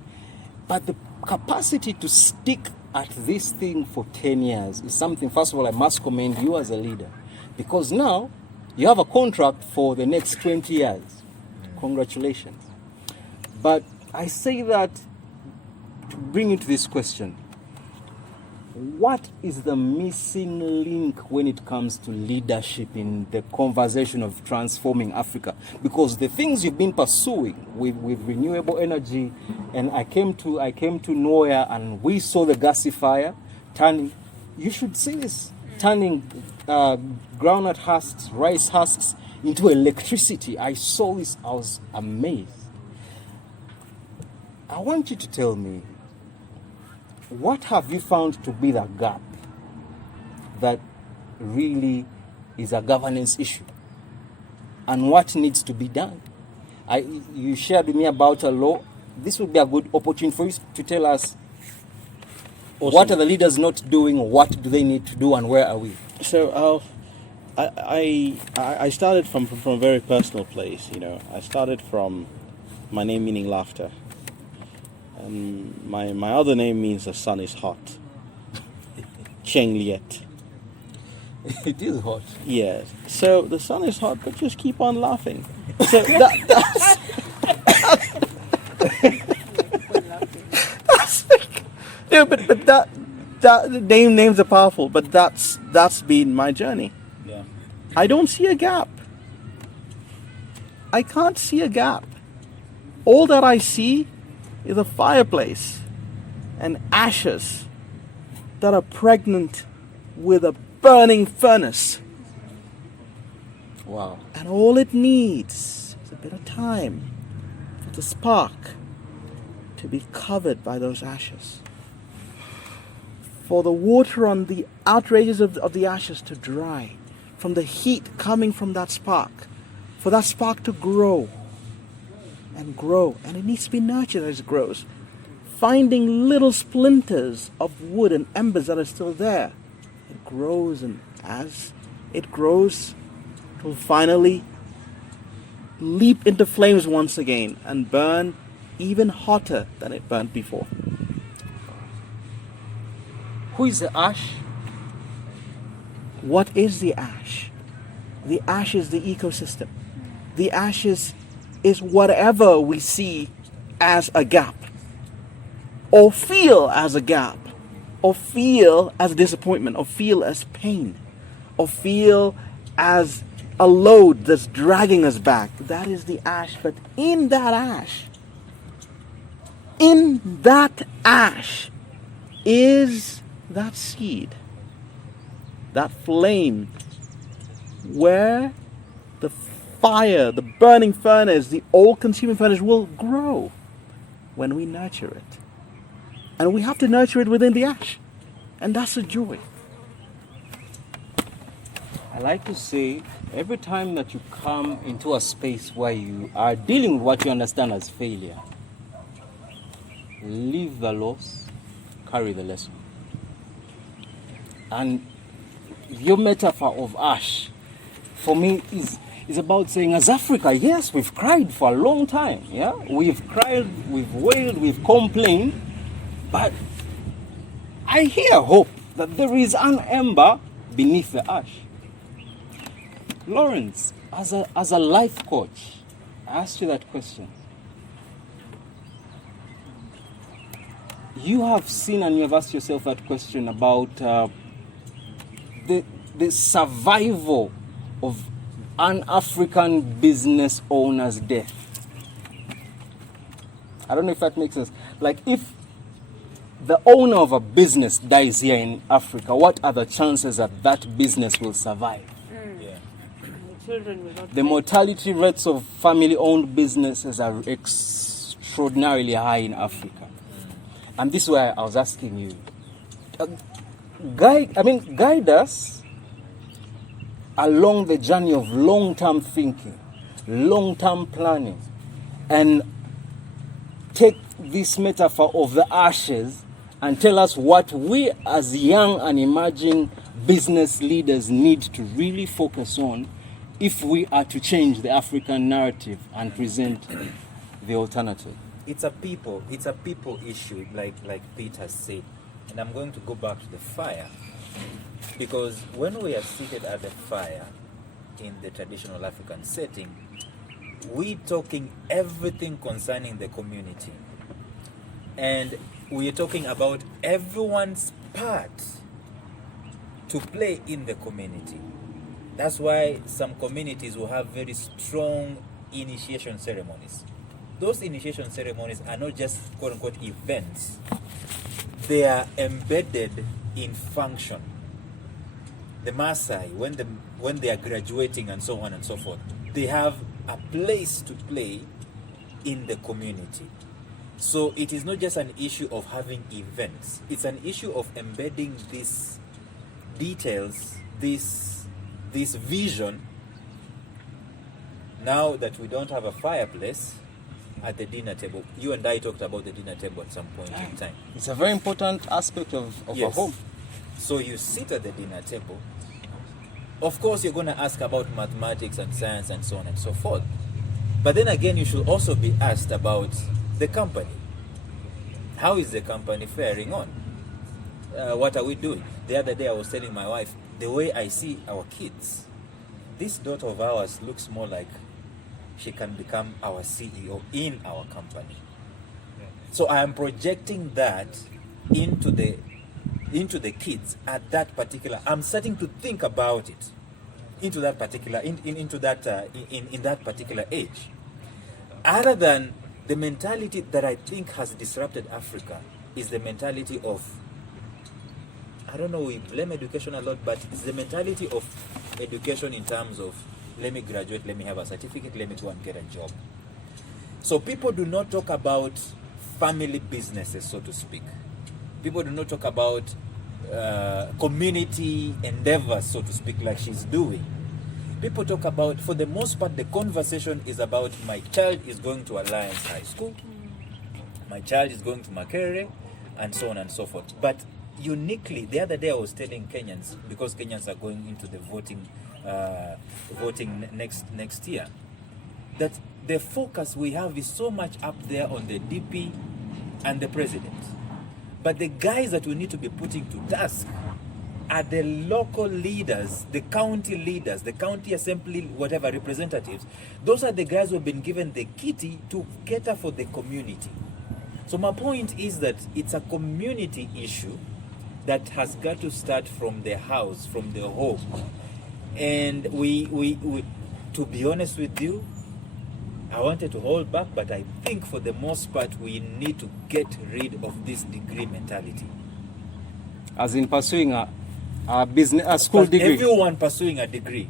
But the capacity to stick at this thing for 10 years is something, first of all, I must commend you as a leader. Because now you have a contract for the next 20 years. Congratulations. But I say that to bring you to this question. What is the missing link when it comes to leadership in the conversation of transforming Africa? Because the things you've been pursuing with renewable energy, and I came to nowhere and we saw the gasifier turning, you should see this, turning groundnut husks, rice husks into electricity. I saw this, I was amazed. I want you to tell me, what have you found to be the gap that really is a governance issue? And what needs to be done? You shared with me about a law. This would be a good opportunity for you to tell us, awesome, what are the leaders not doing, what do they need to do, and where are we? So I started from a very personal place. You know, I started from my name meaning laughter. My other name means the sun is hot. Cheng Liet. It is hot. Yes. So the sun is hot, but just keep on laughing. So that's yeah, but that names are powerful. But that's been my journey. Yeah. I don't see a gap. I can't see a gap. All that I see is a fireplace and ashes that are pregnant with a burning furnace. Wow. And all it needs is a bit of time for the spark to be covered by those ashes. For the water on the outrages of the ashes to dry, from the heat coming from that spark, for that spark to grow and grow, and it needs to be nurtured as it grows, finding little splinters of wood and embers that are still there. It grows, and as it grows, it will finally leap into flames once again and burn even hotter than it burned before. Who is the ash? What is the ash? The ash is the ecosystem. The ash is whatever we see as a gap, or feel as a gap, or feel as a disappointment, or feel as pain, or feel as a load that's dragging us back. That is the ash. But in that ash is that seed, that flame, where the fire, the burning furnace, the all-consuming furnace will grow when we nurture it. And we have to nurture it within the ash. And that's the joy. I like to say every time that you come into a space where you are dealing with what you understand as failure, leave the loss, carry the lesson. And your metaphor of ash, for me, is about saying, as Africa, yes, we've cried for a long time. Yeah, we've cried, we've wailed, we've complained, but I hear hope that there is an ember beneath the ash. Lawrence, as a life coach, I asked you that question. You have seen and you have asked yourself that question about the survival of an African business owner's death. I don't know if that makes sense. Like, if the owner of a business dies here in Africa, what are the chances that that business will survive? Yeah. The children will not. The mortality rates of family-owned businesses are extraordinarily high in Africa. And this is why I was asking you, guide us along the journey of long-term thinking, long-term planning, and take this metaphor of the ashes and tell us what we as young and emerging business leaders need to really focus on if we are to change the African narrative and present the alternative. It's a people issue, like Pete has said. And I'm going to go back to the fire, because when we are seated at the fire in the traditional African setting, we're talking everything concerning the community. And we are talking about everyone's part to play in the community. That's why some communities will have very strong initiation ceremonies. Those initiation ceremonies are not just quote-unquote events. They are embedded in function. The Maasai, when they are graduating and so on and so forth, they have a place to play in the community. So it is not just an issue of having events. It's an issue of embedding these details, this vision. Now that we don't have a fireplace at the dinner table, you and I talked about the dinner table at some point in time. It's a very important aspect of Yes. a home. So you sit at the dinner table. Of course, you're going to ask about mathematics and science and so on and so forth. But then again, you should also be asked about the company. How is the company faring on? What are we doing? The other day I was telling my wife, the way I see our kids, this daughter of ours looks more like she can become our CEO in our company. So I am projecting that into the kids at that particular. I'm starting to think about it into that particular in that particular age. Other than the mentality that I think has disrupted Africa is the mentality of, I don't know, we blame education a lot, but it's the mentality of education in terms of, let me graduate, let me have a certificate, let me go and get a job. So people do not talk about family businesses, so to speak. People do not talk about community endeavors, so to speak, like she's doing. People talk about, for the most part, the conversation is about, my child is going to Alliance High School, my child is going to Makerere, and so on and so forth. But uniquely, the other day I was telling Kenyans, because Kenyans are going into the voting next year, that the focus we have is so much up there on the DP and the president. But the guys that we need to be putting to task are the local leaders, the county leaders, the county assembly, whatever, representatives. Those are the guys who have been given the kitty to cater for the community. So my point is that it's a community issue that has got to start from the house, from the home. And we to be honest with you, I wanted to hold back, but I think for the most part we need to get rid of this degree mentality. As in pursuing a business, a school But degree. everyone pursuing a degree,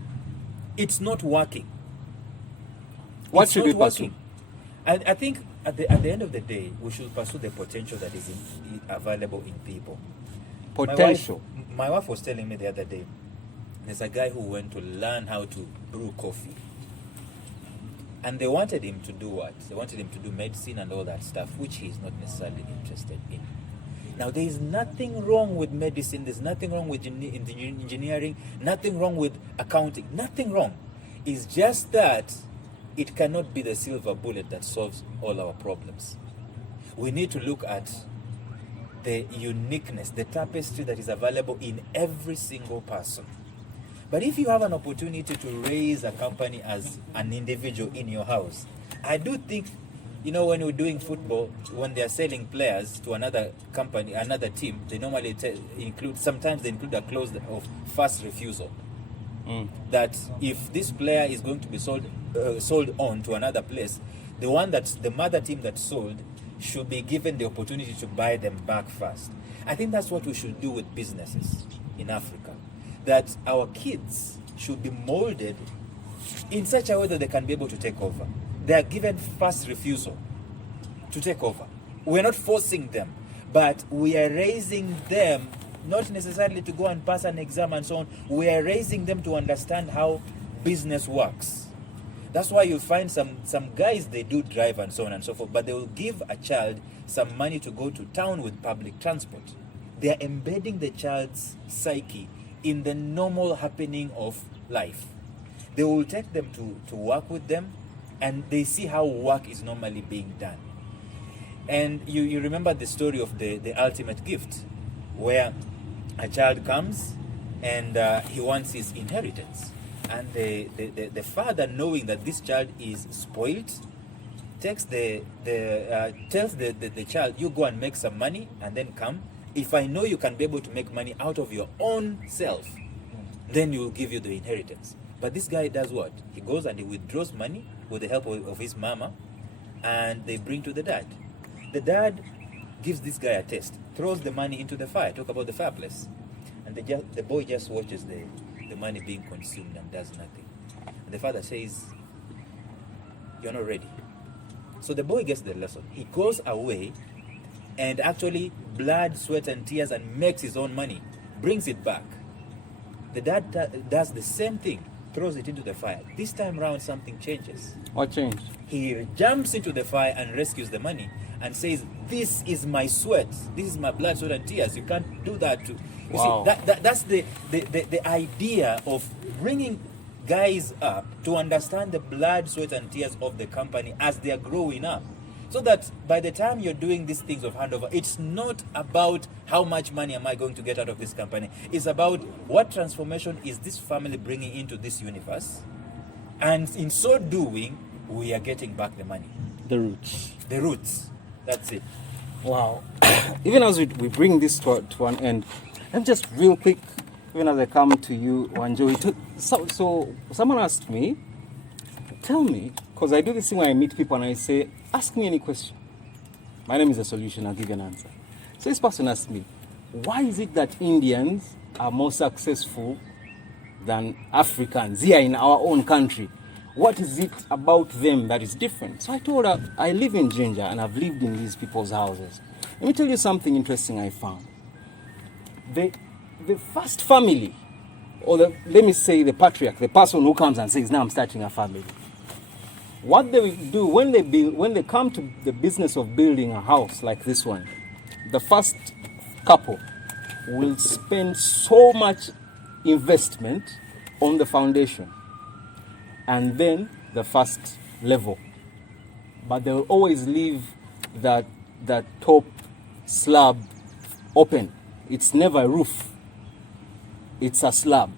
it's not working. What It's should not we pursue? working. And I think at the end of the day, we should pursue the potential that is available in people. Potential. My wife was telling me the other day, there's a guy who went to learn how to brew coffee. And they wanted him to do what? They wanted him to do medicine and all that stuff, which he is not necessarily interested in. Now, there is nothing wrong with medicine, there's nothing wrong with engineering, nothing wrong with accounting, nothing wrong. It's just that it cannot be the silver bullet that solves all our problems. We need to look at the uniqueness, the tapestry that is available in every single person. But if you have an opportunity to raise a company as an individual in your house, I do think, you know, when we're doing football, when they're selling players to another company, another team, they normally sometimes they include a clause of first refusal. That if this player is going to be sold on to another place, the mother team that sold should be given the opportunity to buy them back first. I think that's what we should do with businesses in Africa. That our kids should be molded in such a way that they can be able to take over. They are given first refusal to take over. We're not forcing them, but we are raising them not necessarily to go and pass an exam and so on. We are raising them to understand how business works. That's why you find some guys, they do drive and so on and so forth, but they will give a child some money to go to town with public transport. They are embedding the child's psyche in the normal happening of life. They will take them to work with them, and they see how work is normally being done. And you remember the story of the ultimate gift, where a child comes and he wants his inheritance. And the father, knowing that this child is spoiled, tells the child, you go and make some money and then come. If I know you can be able to make money out of your own self, then you will give you the inheritance. But this guy does what? He goes and he withdraws money with the help of his mama, and they bring to the dad. The dad gives this guy a test, throws the money into the fire. Talk about the fireplace. And the boy just watches the money being consumed and does nothing. And the father says, you're not ready. So the boy gets the lesson. He goes away and actually blood, sweat and tears and makes his own money, brings it back. The dad does the same thing, throws it into the fire. This time round something changes. What changed? He jumps into the fire and rescues the money and says, this is my sweat, this is my blood, sweat and tears. You can't do that to... You Wow. see, that's the idea of bringing guys up to understand the blood, sweat and tears of the company as they are growing up. So that by the time you're doing these things of handover, it's not about how much money am I going to get out of this company. It's about what transformation is this family bringing into this universe. And in so doing, we are getting back the money. The roots. The roots. That's it. Wow. Even as we bring this to an end, and just real quick, even as I come to you, Wanjo, so someone asked me, tell me, because I do this thing when I meet people and I say, ask me any question. My name is a solution, I'll give you an answer. So this person asked me, why is it that Indians are more successful than Africans here in our own country? What is it about them that is different? So I told her, I live in Ginger and I've lived in these people's houses. Let me tell you something interesting I found. The first family, or let me say the patriarch, the person who comes and says, now I'm starting a family. What they do when they come to the business of building a house like this one, the first couple will spend so much investment on the foundation and then the first level. But they will always leave that top slab open. It's never a roof. It's a slab.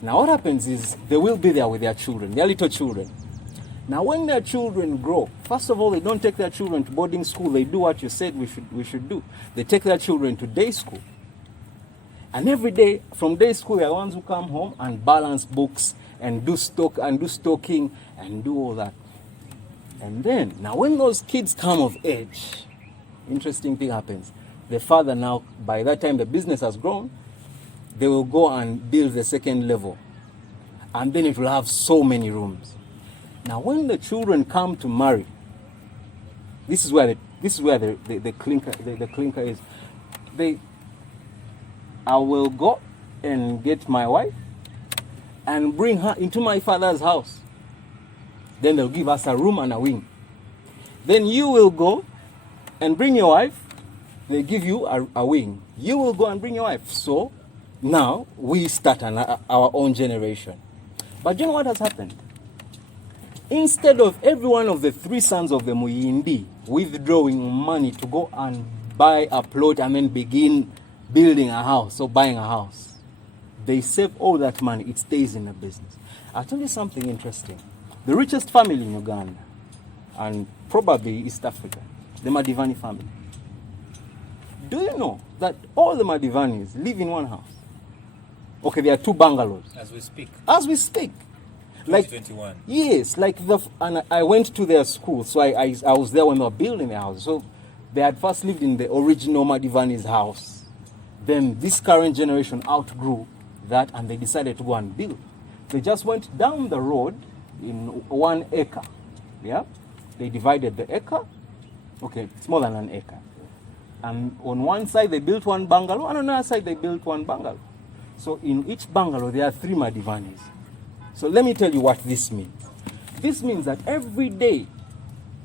Now what happens is they will be there with their children, their little children. Now when their children grow, first of all, they don't take their children to boarding school. They do what you said we should do. They take their children to day school. And every day from day school, they are the ones who come home and balance books and do stocking and do all that. And then, now when those kids come of age, interesting thing happens. The father now, by that time the business has grown, they will go and build the second level. And then it will have so many rooms. Now when the children come to marry, this is where the clinker is. I will go and get my wife, and bring her into my father's house. Then they'll give us a room and a wing. Then you will go and bring your wife. They give you a wing. You will go and bring your wife. So now we start our own generation. But you know what has happened? Instead of every one of the 3 sons of the Muyindi withdrawing money to go and buy a plot and then begin building a house or buying a house, they save all that money. It stays in the business. I'll tell you something interesting. The richest family in Uganda, and probably East Africa, the Madivani family. Do you know that all the Madivanis live in one house? Okay, there are 2 bungalows. As we speak. As we speak. Like 2021. Yes, and I went to their school, so I was there when they were building their house. So they had first lived in the original Madivani's house. Then this current generation outgrew that and they decided to go and build. They just went down the road in 1 acre. Yeah? They divided the acre. Okay, it's more than an acre. And on one side they built 1 bungalow, and on another side they built 1 bungalow. So in each bungalow there are 3 Madivanis. So let me tell you what this means. This means that every day,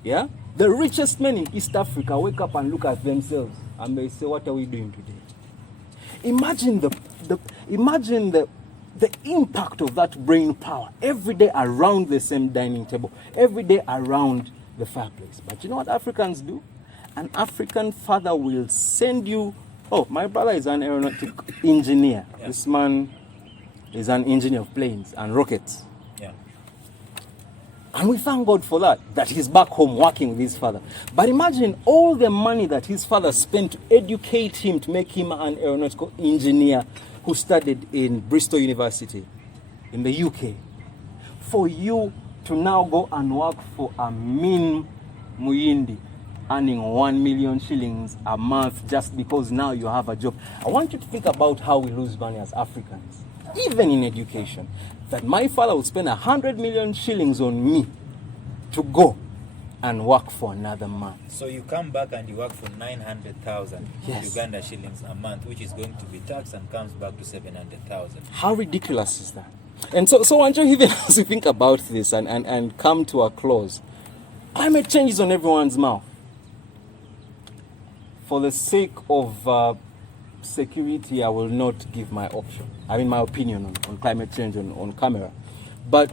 yeah, the richest men in East Africa wake up and look at themselves and they say, what are we doing today? Imagine the impact of that brain power every day around the same dining table, every day around the fireplace. But you know what Africans do? An African father will send you, oh, my brother is an aeronautic engineer. Yeah. This man is an engineer of planes and rockets. Yeah. And we thank God for that he's back home working with his father. But imagine all the money that his father spent to educate him, to make him an aeronautical engineer who studied in Bristol University in the UK. For you to now go and work for a mean Muyindi, earning 1 million shillings a month just because now you have a job. I want you to think about how we lose money as Africans, even in education. That my father would spend 100 million shillings on me to go and work for another man. So you come back and you work for 900,000 Yes. Uganda shillings a month, which is going to be taxed and comes back to 700,000. How ridiculous is that? And so Andrew, even as we think about this and come to a close, climate change is on everyone's mouth. For the sake of security, I will not give my my opinion on climate change on camera. But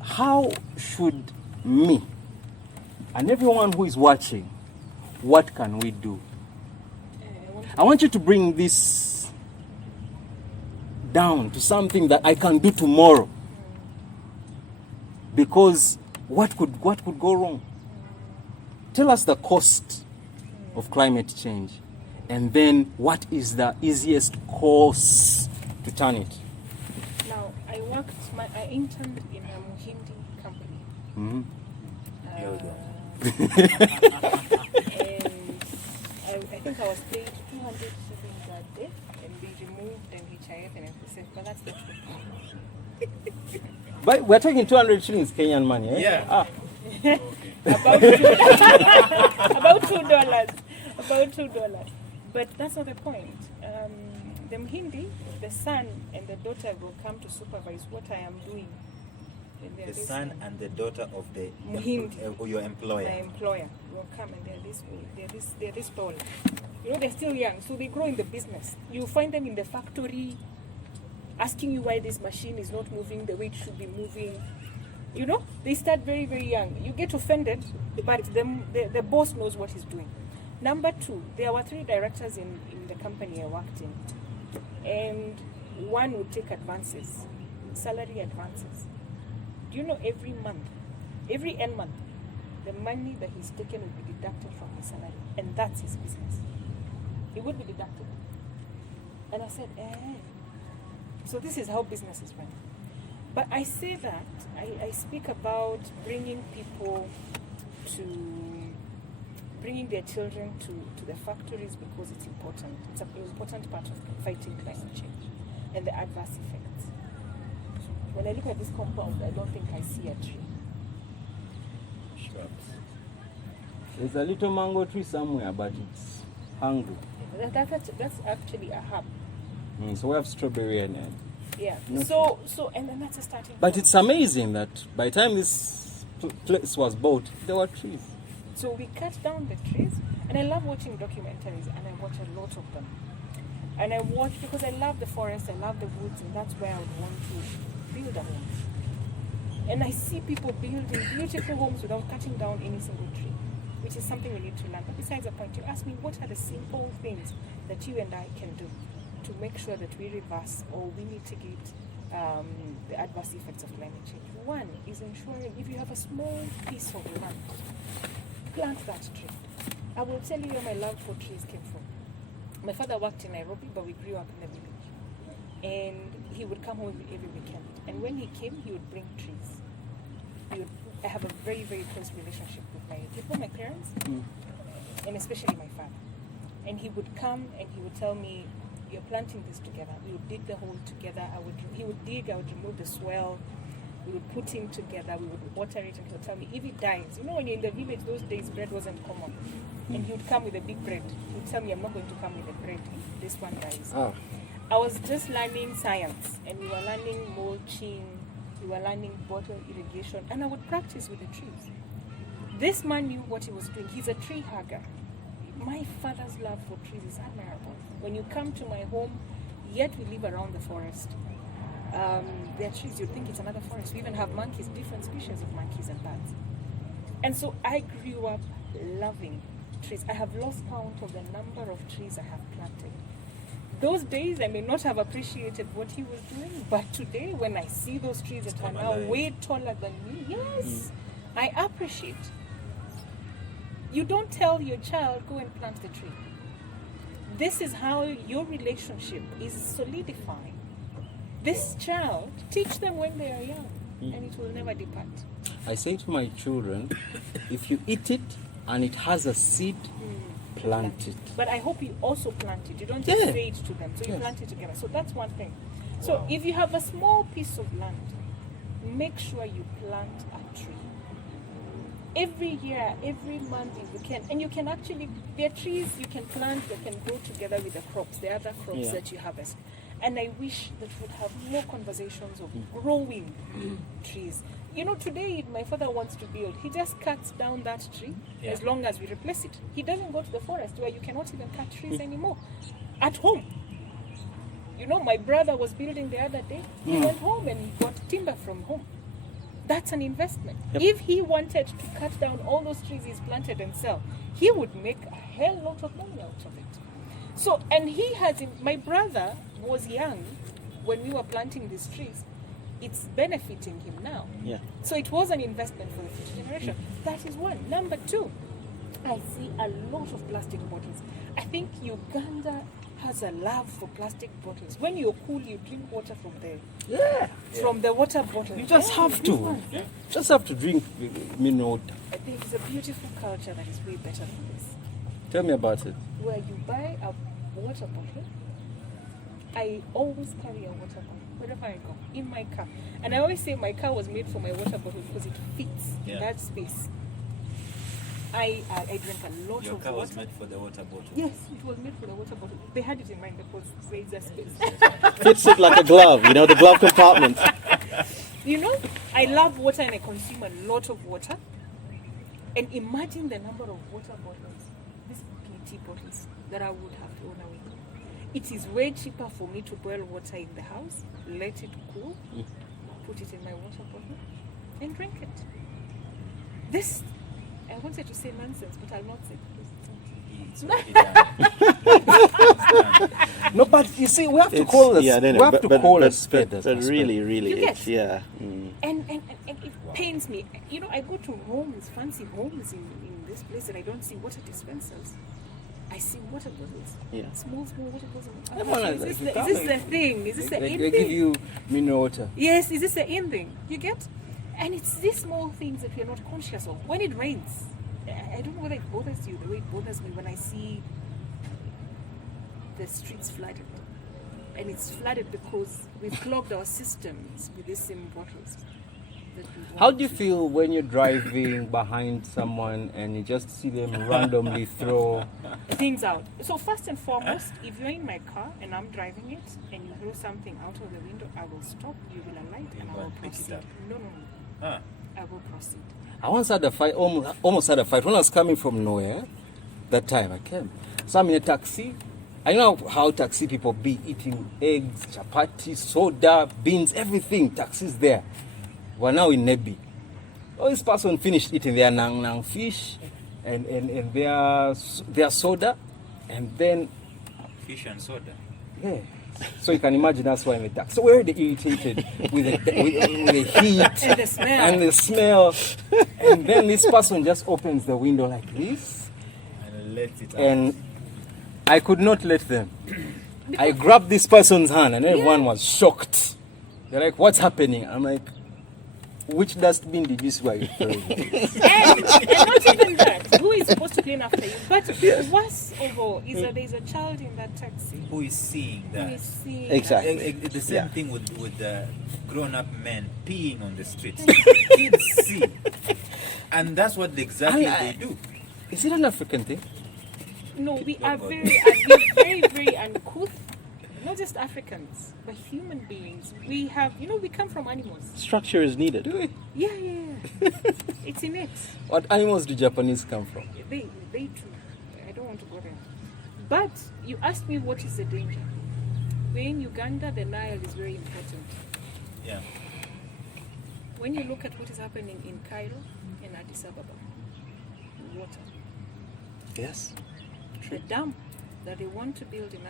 how should me and everyone who is watching, what can we do? I want you to bring this down to something that I can do tomorrow. Because what could go wrong? Tell us the cost of climate change, and then what is the easiest course to turn it? Now, I interned in a Muhindi company. Mm-hmm. And I think I was paid 200 shillings a day, and we removed NHIF and FSF, but that's not the point. But we're talking 200 shillings Kenyan money, eh? Yeah. About $2. About $2. But that's not the point. The Mhindi, the son and the daughter will come to supervise what I am doing. The son and the daughter of the your employer. My employer will come, and they're this tall. You know, they're still young, so they grow in the business. You find them in the factory asking you why this machine is not moving the way it should be moving. You know, they start very, very young. You get offended, but the boss knows what he's doing. Number 2, there were 3 directors in the company I worked in. And one would take advances, salary advances. Do you know every end month, the money that he's taken will be deducted from his salary. And that's his business. It would be deducted. And I said, So this is how business is run. But I say that, I speak about bringing their children to the factories because it's important. It's an important part of fighting climate change and the adverse effects. When I look at this compound, I don't think I see a tree. Shrubs. There's a little mango tree somewhere, but it's hungry. That's actually a herb. So we have strawberry and Yeah. No. So and then that's a starting But point. it's amazing that by the time this place was built, there were trees. So we cut down the trees, and I love watching documentaries, and I watch a lot of them. And I watch because I love the forest, I love the woods, and that's where I would want to build a home. And I see people building beautiful homes without cutting down any single tree, which is something we need to learn. But besides the point, you ask me, what are the simple things that you and I can do to make sure that we reverse or we mitigate the adverse effects of climate change? One is ensuring if you have a small piece of land, plant that tree. I will tell you where my love for trees came from. My father worked in Nairobi, but we grew up in the village. And he would come home every weekend. And when he came, he would bring trees. I have a very, very close relationship with my parents, and especially my father. And he would come and he would tell me, "You're planting this together." We would dig the hole together. He would dig. I would remove the swell. We would put him together. We would water it, and he would tell me, "If it dies, you know, when you're in the village those days, bread wasn't common." And he would come with a big bread. He would tell me, "I'm not going to come with a bread if this one dies." I was just learning science, and we were learning mulching, we were learning bottle irrigation, and I would practice with the trees. This man knew what he was doing. He's a tree hugger. My father's love for trees is admirable. When you come to my home, yet we live around the forest. There are trees, you'd think it's another forest. We even have monkeys, different species of monkeys and birds. And so I grew up loving trees. I have lost count of the number of trees I have planted. Those days I may not have appreciated what he was doing, but today when I see those trees that are now way taller than me, yes, I appreciate. You don't tell your child, go and plant the tree. This is how your relationship is solidifying. This child, teach them when they are young, and it will never depart. I say to my children, if you eat it and it has a seed, plant it. But I hope you also plant it. You don't just say it to them. So you plant it together. So that's one thing. So if you have a small piece of land, make sure you plant a tree. Every year, every month if you can. And you can actually, there are trees you can plant that can grow together with the crops, the other crops that you harvest. And I wish that we would have more conversations of growing trees. You know, today my father wants to build. He just cuts down that tree as long as we replace it. He doesn't go to the forest where you cannot even cut trees anymore. At home. You know, my brother was building the other day. He went home and got timber from home. That's an investment. If he wanted to cut down all those trees he's planted and sell, he would make a hell lot of money out of it. So, and he has, my brother was young when we were planting these trees. It's benefiting him now. So it was an investment for the future generation. That is one. Number two, I see a lot of plastic bottles. I think Uganda has a love for plastic bottles. When you're cool, you drink water from the water bottle. You just have to. Just have to drink mineral water. I think it's a beautiful culture that is way better than this. Tell me about it. Where you buy a water bottle, I always carry a water bottle wherever I go, in my car. And I always say my car was made for my water bottle because it fits in that space. I drink a lot of water. Your car was made for the water bottle? Yes, it was made for the water bottle. They had it in mind because there is a space. Fits it like a glove, you know, the glove compartment. You know, I love water and I consume a lot of water. And imagine the number of water bottles, these PET bottles, that I would have thrown away. It is way cheaper for me to boil water in the house, let it cool, put it in my water bottle, and drink it. This, I wanted to say nonsense, but I'll not say it. No, but you see, we have to call this. We have to call a spade. But really, it's, And it pains me. You know, I go to homes, fancy homes in this place, and I don't see water dispensers. I see water bottles. Small water bottles. Is this the thing? Is this the in thing? They give you mineral water. Yes, is this the in thing? You get? And it's these small things that we're not conscious of. When it rains, I don't know whether it bothers you the way it bothers me when I see the streets flooded. And it's flooded because we've clogged our systems with these same bottles. that we want. How do you feel when you're driving behind someone and you just see them randomly throw? things out? So first and foremost, if you're in my car and I'm driving it and you throw something out of the window, I will stop, you will alight, and I will Pick it proceed. up. No. Ah, I will proceed. I once had a fight, almost had a fight. When I was coming from nowhere, that time I came. So I'm in a taxi. I know how taxi people be eating eggs, chapati, soda, beans, everything. Taxi's there. We're now in Nebi. Oh, this person finished eating their nang fish and their soda, and then fish and soda. yeah. So you can imagine that's why I'm in the taxi. So we're already irritated with the heat And the smell. and the smell. And then this person just opens the window like this, And let it out. and I could not let them. I grabbed this person's hand, and everyone was shocked. They're like, "What's happening?" I'm like, "Which dustbin did you see where you throwing it?" And not even that. Who is supposed to clean after you? But worse of all is that there's a child in that taxi Who is seeing who that? is seeing Exactly. The same Yeah. thing with grown-up men peeing on the streets. Kids see, and that's what exactly they do. Is it an African thing? No, we are God. very uncouth. Not just Africans, but human beings. We have, we come from animals. Structure is needed. Do we? Yeah. It's innate. What animals do Japanese come from? They too. I don't want to go there. But you asked me what is the danger. We're in Uganda, the Nile is very important. Yeah. When you look at what is happening in Cairo and Addis Ababa, water. Yes. The dam that they want to build in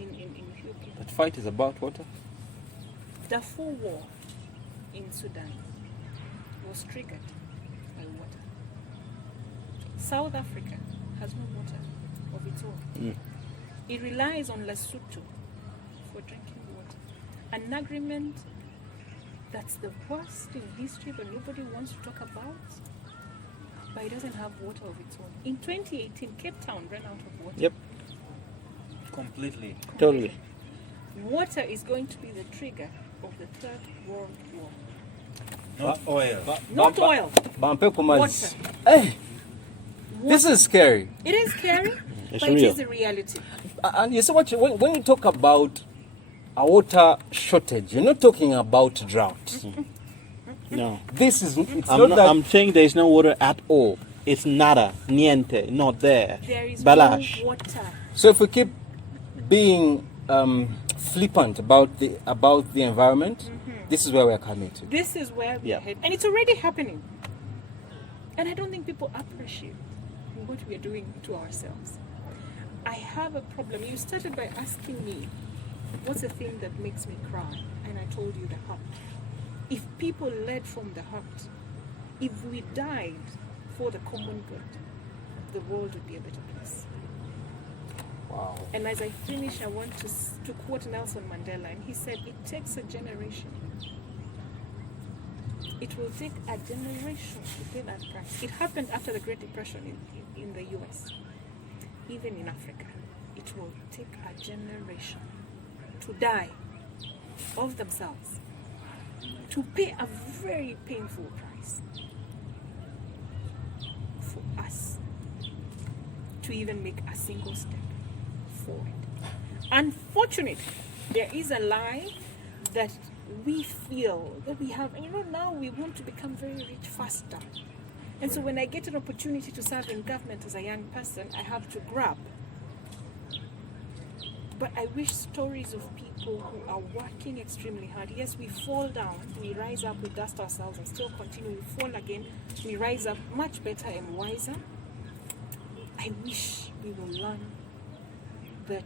Ethiopia. That fight is about water. Darfur war in Sudan was triggered by water. South Africa has no water of its own. It relies on Lesotho for drinking water. An agreement that's the worst in history, but nobody wants to talk about. But it doesn't have water of its own. In 2018, Cape Town ran out of water. Yep. Completely. Totally. Water is going to be the trigger of the Third World War. Not oil. Not oil. Bampe Kumazi. Water. Hey, this is scary. It is scary, It's but it real. is the reality. And you see when you talk about a water shortage, you're not talking about drought. No. It's I'm, not that. I'm saying there is no water at all. It's nada, niente, not there. There is Balash. no water. So if we keep being flippant about the environment, this is where we're coming to. This is where we Yeah. are heading. And it's already happening. And I don't think people appreciate what we are doing to ourselves. I have a problem. You started by asking me, what's the thing that makes me cry? And I told you the heart. If people led from the heart, if we died for the common good, the world would be a better place. Wow. And as I finish, I want to quote Nelson Mandela, and he said, it takes a generation. It will take a generation to pay that price. It happened after the Great Depression in the US. Even in Africa, it will take a generation to die of themselves, to pay a very painful price for us to even make a single step forward. Unfortunately, there is a lie that we feel that we have, and now we want to become very rich faster. And so when I get an opportunity to serve in government as a young person, I have to grab. But I wish stories of people who are working extremely hard. Yes, we fall down, we rise up, we dust ourselves and still continue. We fall again, we rise up much better and wiser. I wish we will learn that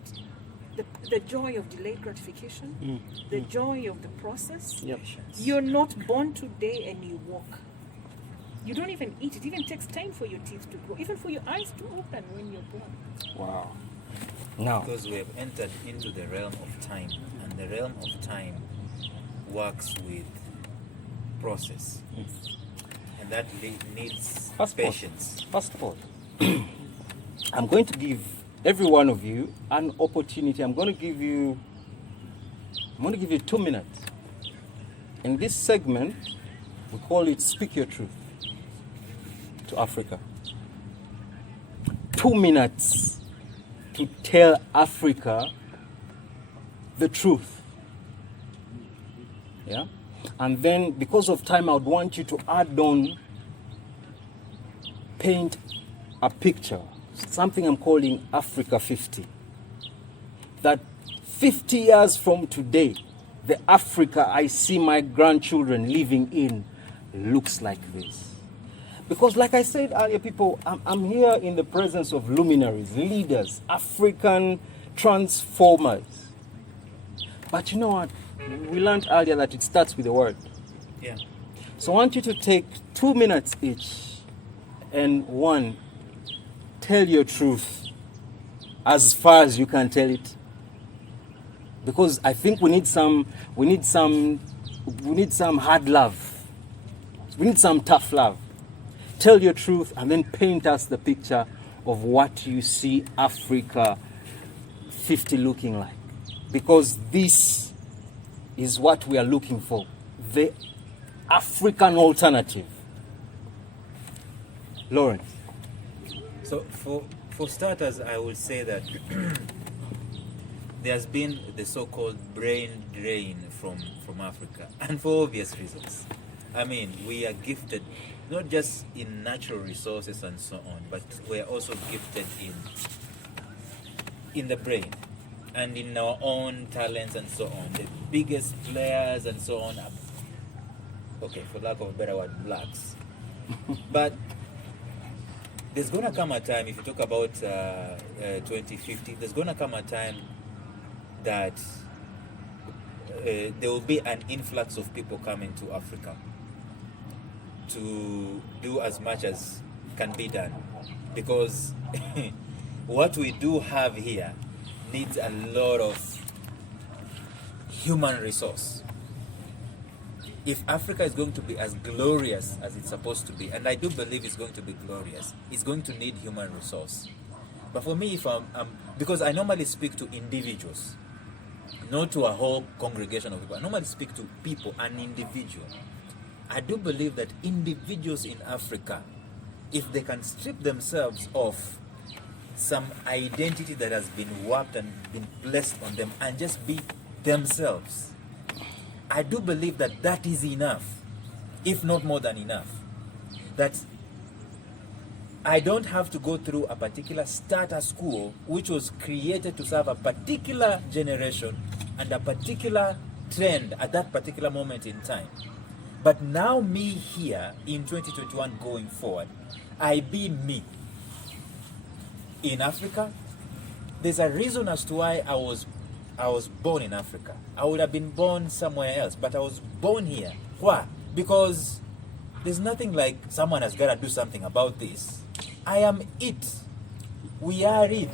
the joy of delayed gratification, the joy of the process. Yep. You're not born today and you walk. You don't even eat. It even takes time for your teeth to grow, even for your eyes to open when you're born. Wow. Now, Because we have entered into the realm of time, and the realm of time works with process, and that needs patience. First of all, I'm going to give every one of you an opportunity. I'm going to give you 2 minutes. In this segment, We call it Speak Your Truth to Africa. 2 minutes to tell Africa the truth. Yeah? And then, because of time, I would want you to add on, paint a picture, something I'm calling Africa 50. That 50 years from today, the Africa I see my grandchildren living in looks like this. Because like I said earlier, people, I'm here in the presence of luminaries, leaders, African transformers. But you know what? We learned earlier that it starts with a word. Yeah. So I want you to take 2 minutes each and one, tell your truth as far as you can tell it. Because I think we need some hard love. We need some tough love. Tell your truth and then paint us the picture of what you see Africa 50 looking like. Because this is what we are looking for. The African alternative. Lawrence. So for starters, I will say that there's been the so-called brain drain from Africa, and for obvious reasons. I mean, we are gifted not just in natural resources and so on, but we're also gifted in the brain and in our own talents and so on. The biggest players and so on are, okay, for lack of a better word, blacks. But there's going to come a time, if you talk about 2050, there's going to come a time that there will be an influx of people coming to Africa to do as much as can be done. Because what we do have here needs a lot of human resource. If Africa is going to be as glorious as it's supposed to be, and I do believe it's going to be glorious, it's going to need human resource. But for me, if because I normally speak to individuals, not to a whole congregation of people. I normally speak to people, an individual. I do believe that individuals in Africa, if they can strip themselves of some identity that has been warped and been placed on them and just be themselves, I do believe that that is enough, if not more than enough. That I don't have to go through a particular starter school which was created to serve a particular generation and a particular trend at that particular moment in time. But now me here in 2021 going forward, I be me. In Africa, there's a reason as to why I was born in Africa. I would have been born somewhere else, but I was born here. Why? Because there's nothing like someone has got to do something about this. I am it. We are it.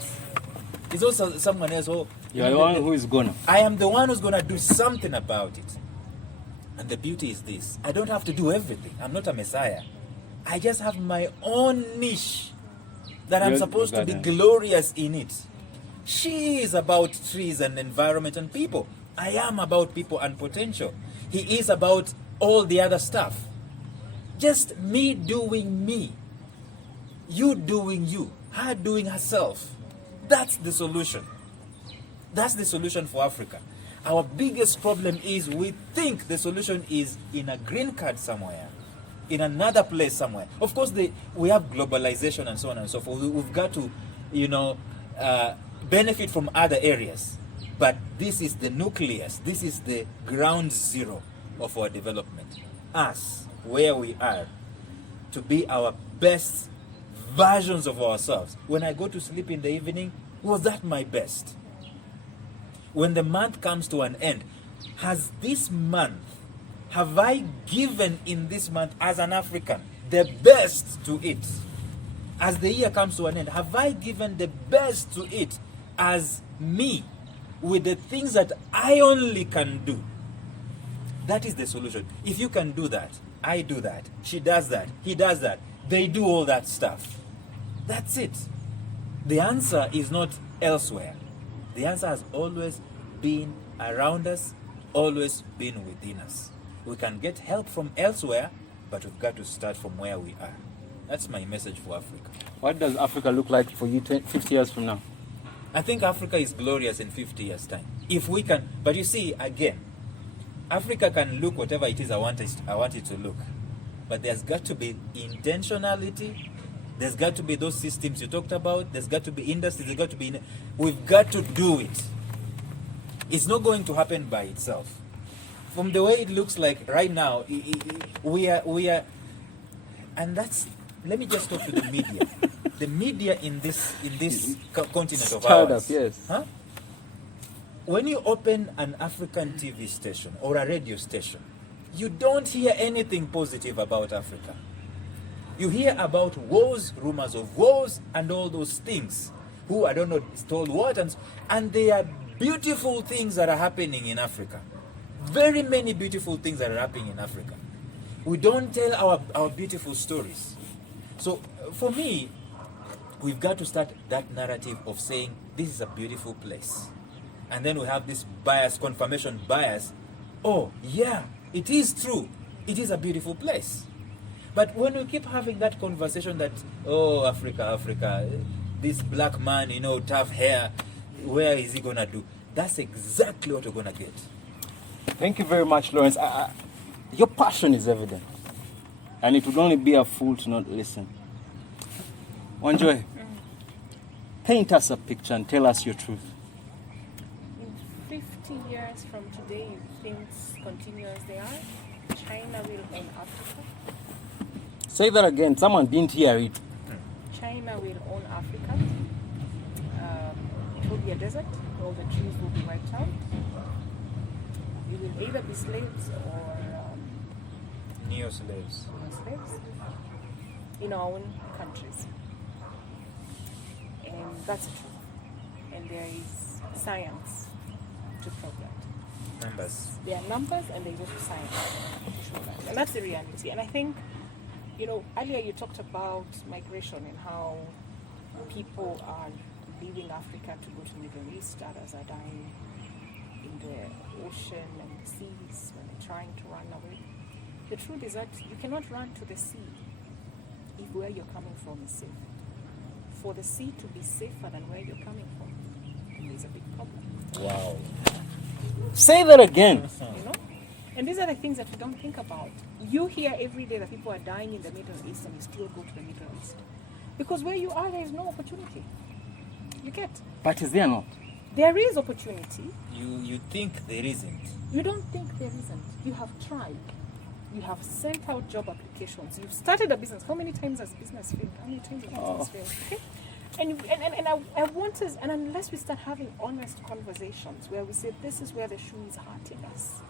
It's also someone else. Oh, you're the one who is gonna. I am the one who's gonna do something about it. And the beauty is this: I don't have to do everything. I'm not a messiah. I just have my own niche that I'm supposed to be glorious in it. She is about trees and environment and people. I am about people and potential. He is about all the other stuff. Just me doing me. You doing you. Her doing herself. That's the solution. That's the solution for Africa. Our biggest problem is we think the solution is in a green card somewhere, in another place somewhere. Of course, we have globalization and so on and so forth. We've got to, benefit from other areas. But this is the nucleus. This is the ground zero of our development. Us, where we are, to be our best versions of ourselves. When I go to sleep in the evening, was that my best? When the month comes to an end, have I given in this month as an African the best to it? As the year comes to an end, have I given the best to it as me with the things that I only can do? That is the solution. If you can do that, I do that, she does that, he does that, they do all that stuff. That's it. The answer is not elsewhere. The answer has always been around us, always been within us. We can get help from elsewhere, but we've got to start from where we are. That's my message for Africa. What does Africa look like for you 50 years from now? I think Africa is glorious in 50 years' time. If we can, but you see, again, Africa can look whatever it is I want it to look. But there's got to be intentionality. There's got to be those systems you talked about. There's got to be industries. There's got to be. We've got to do it. It's not going to happen by itself. From the way it looks like right now, we are, and that's. Let me just talk to the media. The media in this continent of ours. Yes. Huh? When you open an African TV station or a radio station, you don't hear anything positive about Africa. You hear about wars, rumors of wars, and all those things. Who, I don't know, told what, and they are beautiful things that are happening in Africa. Very many beautiful things that are happening in Africa. We don't tell our beautiful stories. So, for me, we've got to start that narrative of saying, this is a beautiful place. And then we have this bias, confirmation bias. Oh, yeah, it is true. It is a beautiful place. But when we keep having that conversation that, oh, Africa, this black man, tough hair, where is he going to do? That's exactly what we're going to get. Thank you very much, Lawrence. Your passion is evident. And it would only be a fool to not listen. Wanjoy, paint us a picture and tell us your truth. In 50 years from today, if things continue as they are, China will own Africa. Say that again. Someone didn't hear it. China will own Africa. It will be a desert. All the trees will be wiped out. You will either be slaves or Neo-slaves. In our own countries. And that's the truth. And there is science to prove that. Numbers. There are numbers and there is also science to show that. And that's the reality. And I think, earlier you talked about migration and how people are leaving Africa to go to the Middle East, others are dying in the ocean and the seas when they're trying to run away. The truth is that you cannot run to the sea if where you're coming from is safe. For the sea to be safer than where you're coming from, there's a big problem. Wow. Say that again. And these are the things that we don't think about. You hear every day that people are dying in the Middle East and you still go to the Middle East. Because where you are, there is no opportunity. You get? But is there not? There is opportunity. You think there isn't. You don't think there isn't. You have tried. You have sent out job applications. You've started a business. How many times has business failed? How many times has business failed? Okay? And I want us, and unless we start having honest conversations where we say this is where the shoe is hurting us,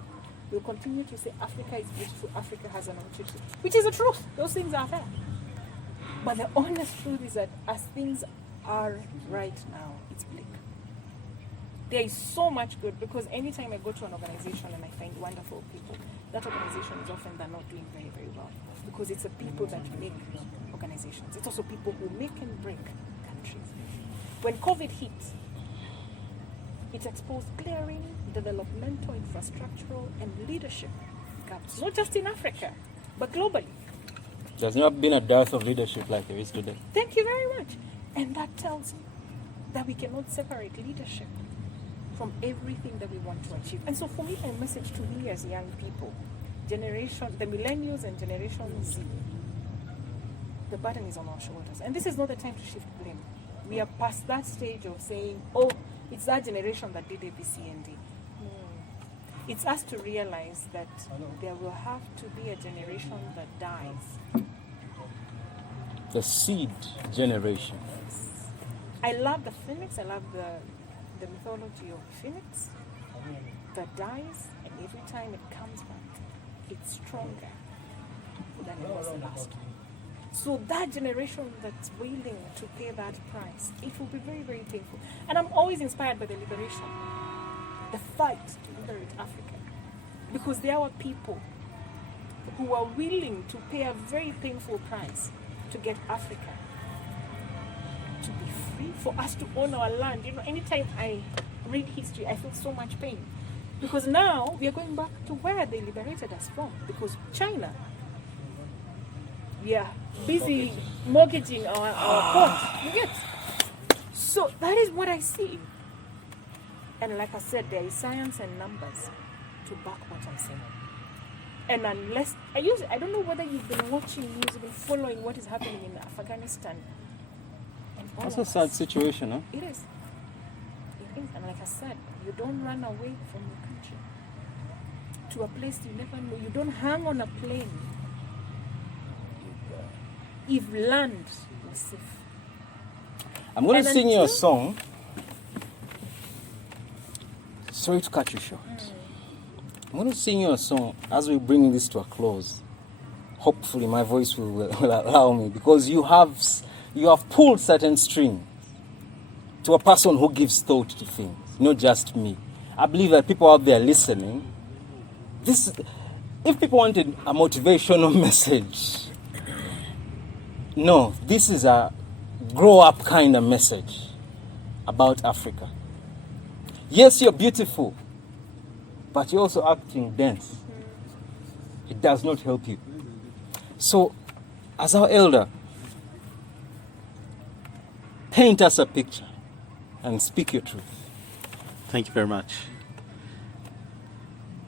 we'll continue to say Africa is beautiful, Africa has an opportunity, which is the truth. Those things are there. But the honest truth is that as things are right now, it's bleak. There is so much good, because anytime I go to an organization and I find wonderful people, that organization is often they're not doing very, very well. Because it's the people that make organizations. It's also people who make and break countries. When COVID hit, it exposed glaring developmental, infrastructural, and leadership gaps, not just in Africa, but globally. There's never been a dearth of leadership like there is today. Thank you very much. And that tells me that we cannot separate leadership from everything that we want to achieve. And so for me, my message to me as young people, the millennials and Generation Z, the burden is on our shoulders. And this is not the time to shift blame. We are past that stage of saying, oh, it's that generation that did A, B, C, and D. It's us to realize that there will have to be a generation that dies. The seed generation. I love the phoenix. I love the mythology of the phoenix that dies, and every time it comes back, it's stronger than it was the last time. So that generation that's willing to pay that price, it will be very, very painful. And I'm always inspired by the liberation, the fight to liberate Africa, because there are people who are willing to pay a very painful price to get Africa to be free, for us to own our land. Anytime I read history, I feel so much pain, because now we are going back to where they liberated us from, because China busy mortgaging our port. You get? So that is what I see. And like I said, there is science and numbers to back what I'm saying. And unless I don't know whether you've been watching news, you've been following what is happening in Afghanistan. And all That's of a sad us. situation, huh? It is. It is. And like I said, you don't run away from your country to a place you never know. You don't hang on a plane if land was safe. I'm going to And sing you a until- song. Sorry to cut you short. I'm going to sing you a song as we bring this to a close. Hopefully my voice will allow me, because you have pulled certain strings to a person who gives thought to things, not just me. I believe that people out there listening, if people wanted a motivational message, no, this is a grow up kind of message about Africa. Yes, you're beautiful, but you're also acting dense. It does not help you. So, as our elder, paint us a picture and speak your truth. Thank you very much.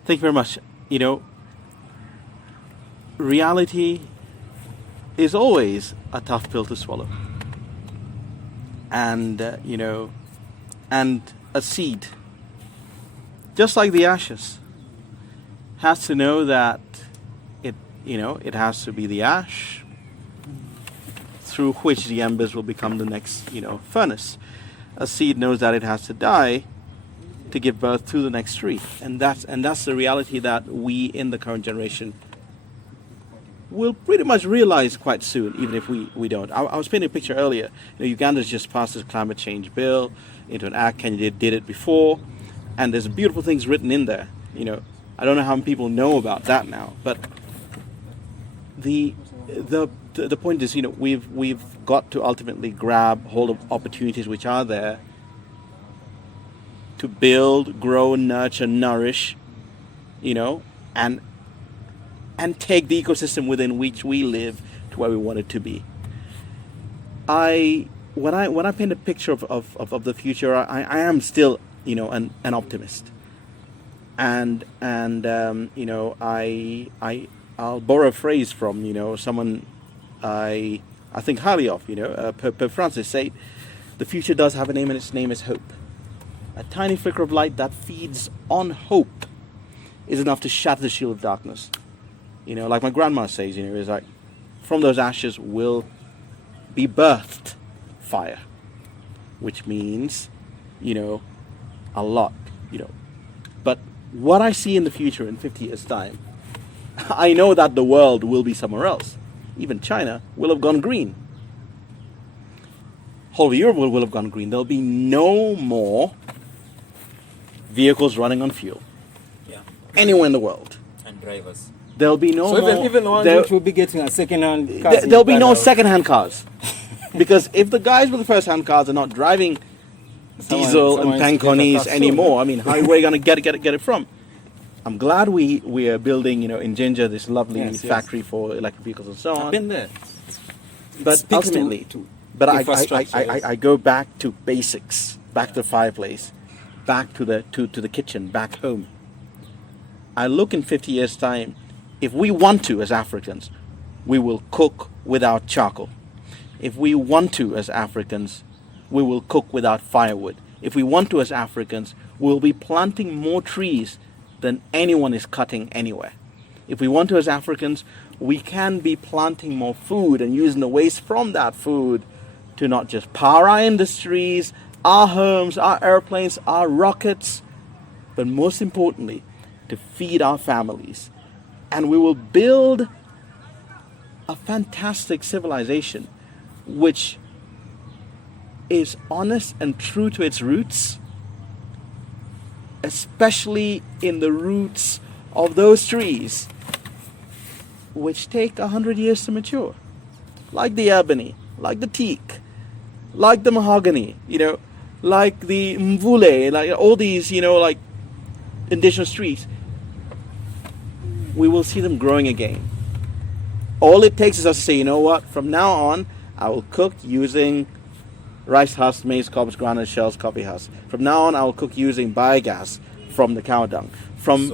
Thank you very much. You know, reality is always a tough pill to swallow. And, and a seed, just like the ashes, has to know that it has to be the ash through which the embers will become the next, furnace. A seed knows that it has to die to give birth to the next tree. And that's the reality that we in the current generation will pretty much realize quite soon, even if we don't. I was painting a picture earlier. Uganda's just passed this climate change bill into an act. Kenya did it before, and there's beautiful things written in there. I don't know how many people know about that now, but the point is, we've got to ultimately grab hold of opportunities which are there to build, grow, nurture, nourish, and take the ecosystem within which we live to where we want it to be. When I paint a picture of the future, I am still an optimist, and I'll borrow a phrase from someone I think highly of. Pope Francis said, "The future does have a name, and its name is hope. A tiny flicker of light that feeds on hope is enough to shatter the shield of darkness." Like my grandma says, it's like, from those ashes will be birthed fire, which means, a lot, But what I see in the future in 50 years' time, I know that the world will be somewhere else. Even China will have gone green. Whole of Europe will have gone green. There'll be no more vehicles running on fuel. Yeah. Anywhere in the world. And drivers. There'll be no So more. even the ones which will be getting a second-hand car. There'll be no second-hand cars. Because if the guys with the first-hand cars are not driving diesel and panconis anymore, how are we going to get it from? I'm glad we are building, in Ginger, this lovely factory for electric vehicles and so on. I've been there. But ultimately, I go back to basics, back to the fireplace, back to the kitchen, back home. I look in 50 years' time, if we want to as Africans, we will cook without charcoal. If we want to as Africans, we will cook without firewood. If we want to as Africans, we'll be planting more trees than anyone is cutting anywhere. If we want to as Africans, we can be planting more food and using the waste from that food to not just power our industries, our homes, our airplanes, our rockets, but most importantly, to feed our families. And we will build a fantastic civilization which is honest and true to its roots, especially in the roots of those trees which take 100 years to mature, like the ebony, like the teak, like the mahogany, like the mvule, like all these, like indigenous trees. We will see them growing again. All it takes is us to say, you know what, from now on, I will cook using rice husk, maize cobs, granite shells, coffee husk. From now on, I will cook using biogas from the cow dung. From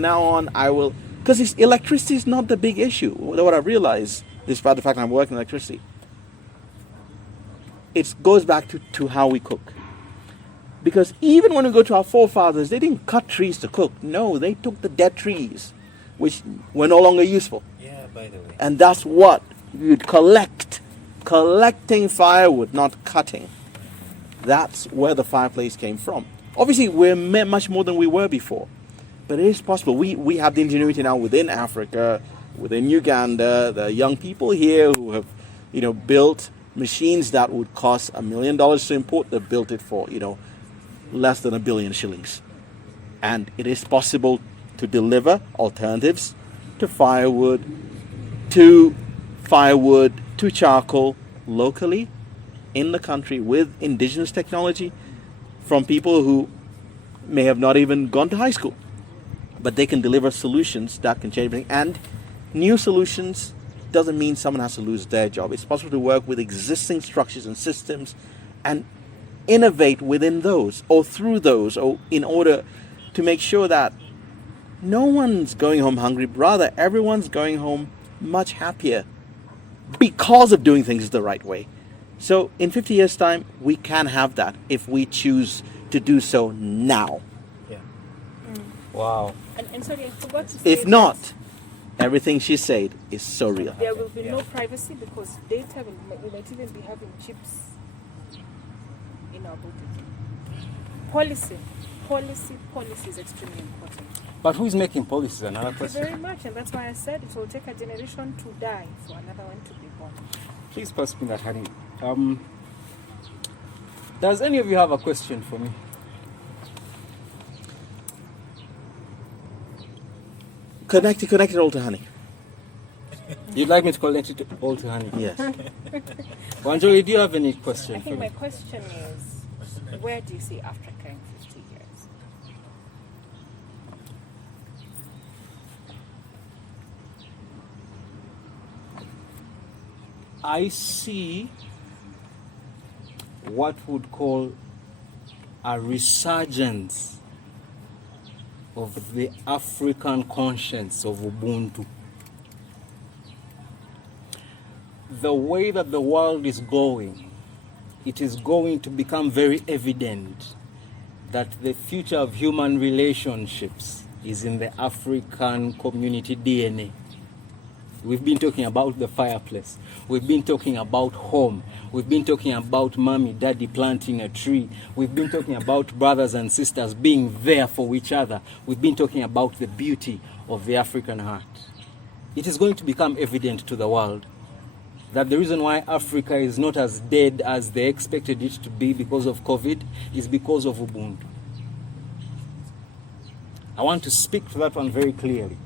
now on, I will, because electricity is not the big issue. What I realize, despite the fact I'm working in electricity, it goes back to how we cook. Because even when we go to our forefathers, they didn't cut trees to cook. No, they took the dead trees, which were no longer useful. Yeah, by the way. And that's what you'd collecting firewood, not cutting. That's where the fireplace came from. Obviously, we're much more than we were before. But it is possible. We have the ingenuity now within Africa, within Uganda, the young people here who have, built machines that would cost $1 million to import. They built it for, less than 1 billion shillings. And it is possible to deliver alternatives to firewood, to charcoal locally in the country with indigenous technology from people who may have not even gone to high school. But they can deliver solutions that can change everything. And new solutions doesn't mean someone has to lose their job. It's possible to work with existing structures and systems and innovate within those or through those, or in order to make sure that no one's going home hungry. Rather, everyone's going home much happier because of doing things the right way. So in 50 years' time, we can have that if we choose to do so now. Yeah. Wow. And sorry, I forgot to say If not, everything she said is so real. there will be no privacy because data we might even be having chips in our bodies. Policy is extremely important. But who is making policies? Another Thank you question. very much, and that's why I said it will take a generation to die for another one to be born. Please pass me that, honey. Does any of you have a question for me? Connect it all to honey. You'd like me to connect it all to honey? Yes. Wanjoli, do you have any I question for think me? my question is, where do you see Africa in 50 years? I see what would call a resurgence of the African conscience of Ubuntu. The way that the world is going, it is going to become very evident that the future of human relationships is in the African community DNA. We've been talking about the fireplace. We've been talking about home. We've been talking about mommy, daddy planting a tree. We've been talking about brothers and sisters being there for each other. We've been talking about the beauty of the African heart. It is going to become evident to the world that the reason why Africa is not as dead as they expected it to be because of COVID is because of Ubuntu. I want to speak to that one very clearly.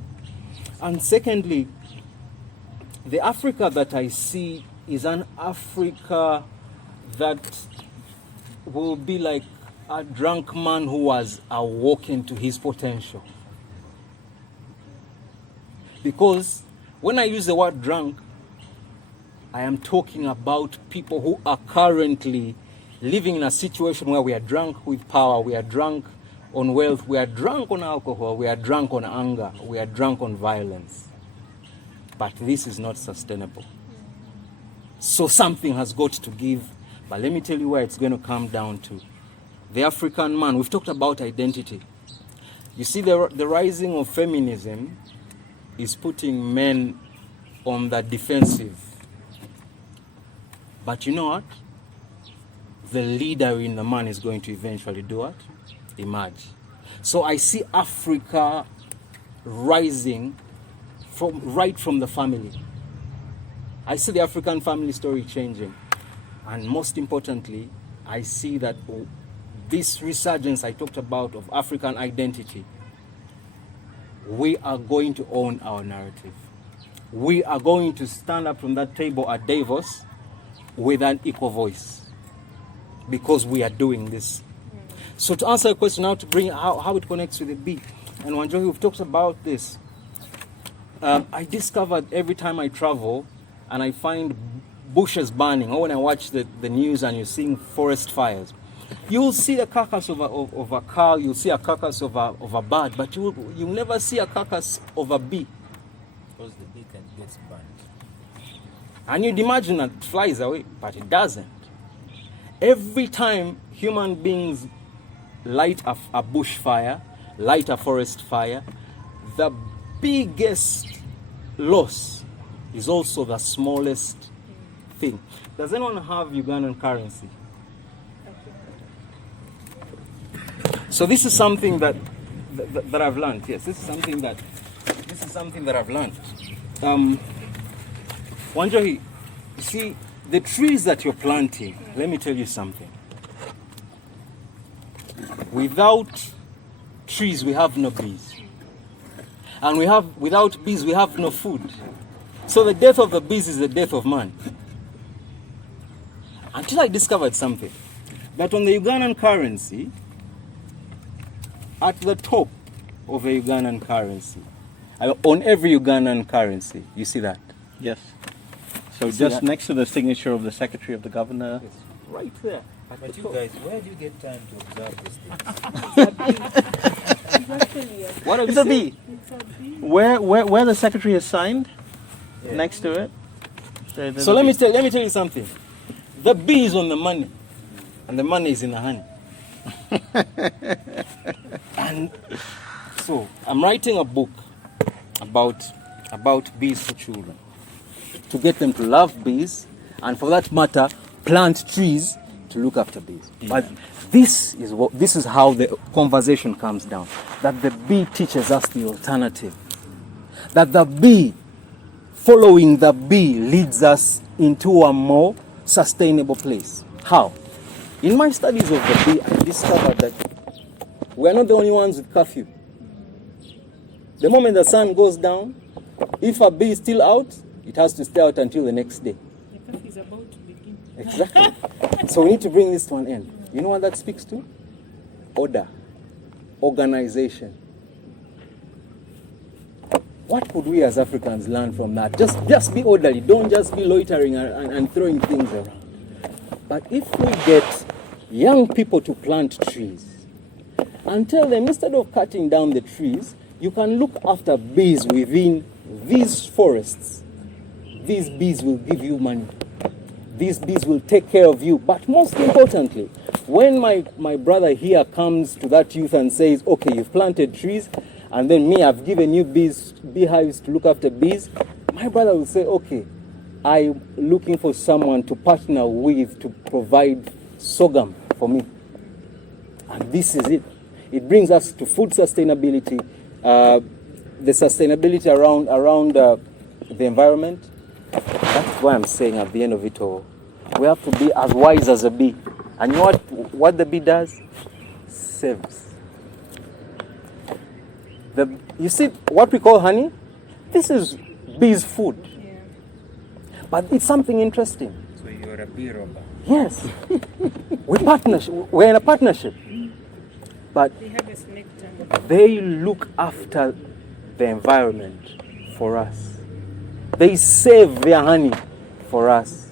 And secondly, the Africa that I see is an Africa that will be like a drunk man who has awoken to his potential. Because when I use the word drunk, I am talking about people who are currently living in a situation where we are drunk with power, we are drunk on wealth, we are drunk on alcohol, we are drunk on anger, we are drunk on violence. But this is not sustainable. So something has got to give. But let me tell you where it's going to come down to. The African man, we've talked about identity. You see, the rising of feminism is putting men on the defensive. But you know what? The leader in the man is going to eventually do what? Emerge. So I see Africa rising right from the family. I see the African family story changing. And most importantly, I see that this resurgence I talked about of African identity, we are going to own our narrative. We are going to stand up from that table at Davos with an equal voice because we are doing this. So to answer the question, how to bring how it connects with the beat, and Wanjohi, we've talked about this. I discovered every time I travel and I find bushes burning, or when I watch the news and you're seeing forest fires, you'll see a carcass of a cow, you'll see a carcass of a bird, but you'll never see a carcass of a bee. Because the bee gets burned. And you'd imagine that it flies away, but it doesn't. Every time human beings light a bush fire, light a forest fire, the biggest loss is also the smallest thing. Does anyone have Ugandan currency? So this is something that I've learned. Yes, this is something that I've learned. Wanjohi, you see, the trees that you're planting, let me tell you something. Without trees, we have no bees. And without bees, we have no food. So the death of the bees is the death of man. Until I discovered something. That on the Ugandan currency, at the top of a Ugandan currency, on every Ugandan currency, you see that? Yes. So just next to the signature of the Secretary of the Governor. It's right there. But you guys, where do you get time to observe these things? What It's a bee. Where the Secretary is signed, next to it. So let me tell you something. The bee is on the money, and the money is in the honey. And so I'm writing a book about bees for children, to get them to love bees, and for that matter, plant trees to look after bees. Yeah. But this is how the conversation comes down. That the bee teaches us the alternative. That the bee, following the bee, leads us into a more sustainable place. How? In my studies of the bee, I discovered that we are not the only ones with curfew. The moment the sun goes down, if a bee is still out, it has to stay out until the next day. The curfew is about to begin. Exactly. So we need to bring this to an end. You know what that speaks to? Order. Organization. What could we as Africans learn from that? Just be orderly. Don't just be loitering and throwing things around. But if we get young people to plant trees and tell them, instead of cutting down the trees, you can look after bees within these forests. These bees will give you money. These bees will take care of you. But most importantly, when my brother here comes to that youth and says, okay, you've planted trees, and then me, I've given you beehives to look after bees, my brother will say, okay, I'm looking for someone to partner with to provide sorghum for me. And this is it. It brings us to food sustainability, the sustainability around the environment. That's why I'm saying at the end of it all, we have to be as wise as a bee. And you know what the bee does? Saves. You see what we call honey? This is bees' food. Yeah. But it's something interesting. So you're a bee robber. Yes. We're in a partnership. But They have a snake tongue. they look after the environment for us. They save their honey for us.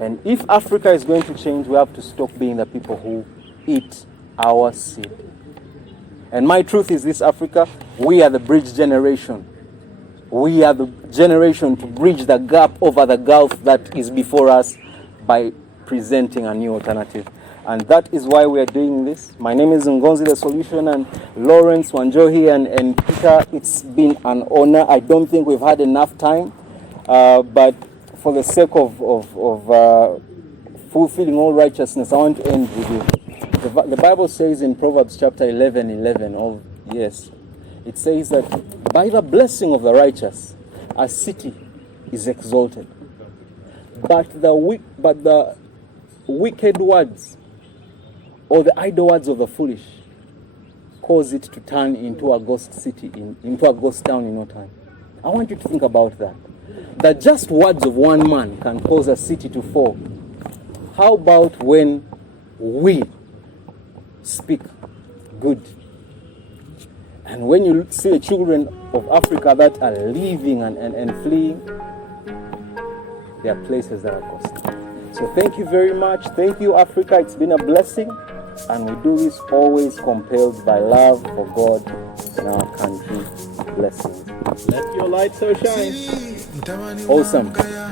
And if Africa is going to change, we have to stop being the people who eat our seed. And my truth is this, Africa, we are the bridge generation. We are the generation to bridge the gap over the gulf that is before us by presenting a new alternative. And that is why we are doing this. My name is Ngonzi, the solution, and Lawrence, Wanjohi, and Peter, it's been an honor. I don't think we've had enough time, but for the sake of fulfilling all righteousness, I want to end with you. The Bible says in Proverbs chapter 11, it says that by the blessing of the righteous, a city is exalted. But the wicked words or the idle words of the foolish cause it to turn into a ghost city, into a ghost town in no time. I want you to think about that. The just words of one man can cause a city to fall. How about when we speak good? And when you see the children of Africa that are leaving and fleeing, there are places that are costly. So thank you very much. Thank you, Africa. It's been a blessing. And we do this always compelled by love for God and our country. Blessings. Let your light so shine. Mtamani Awesome. wangaya.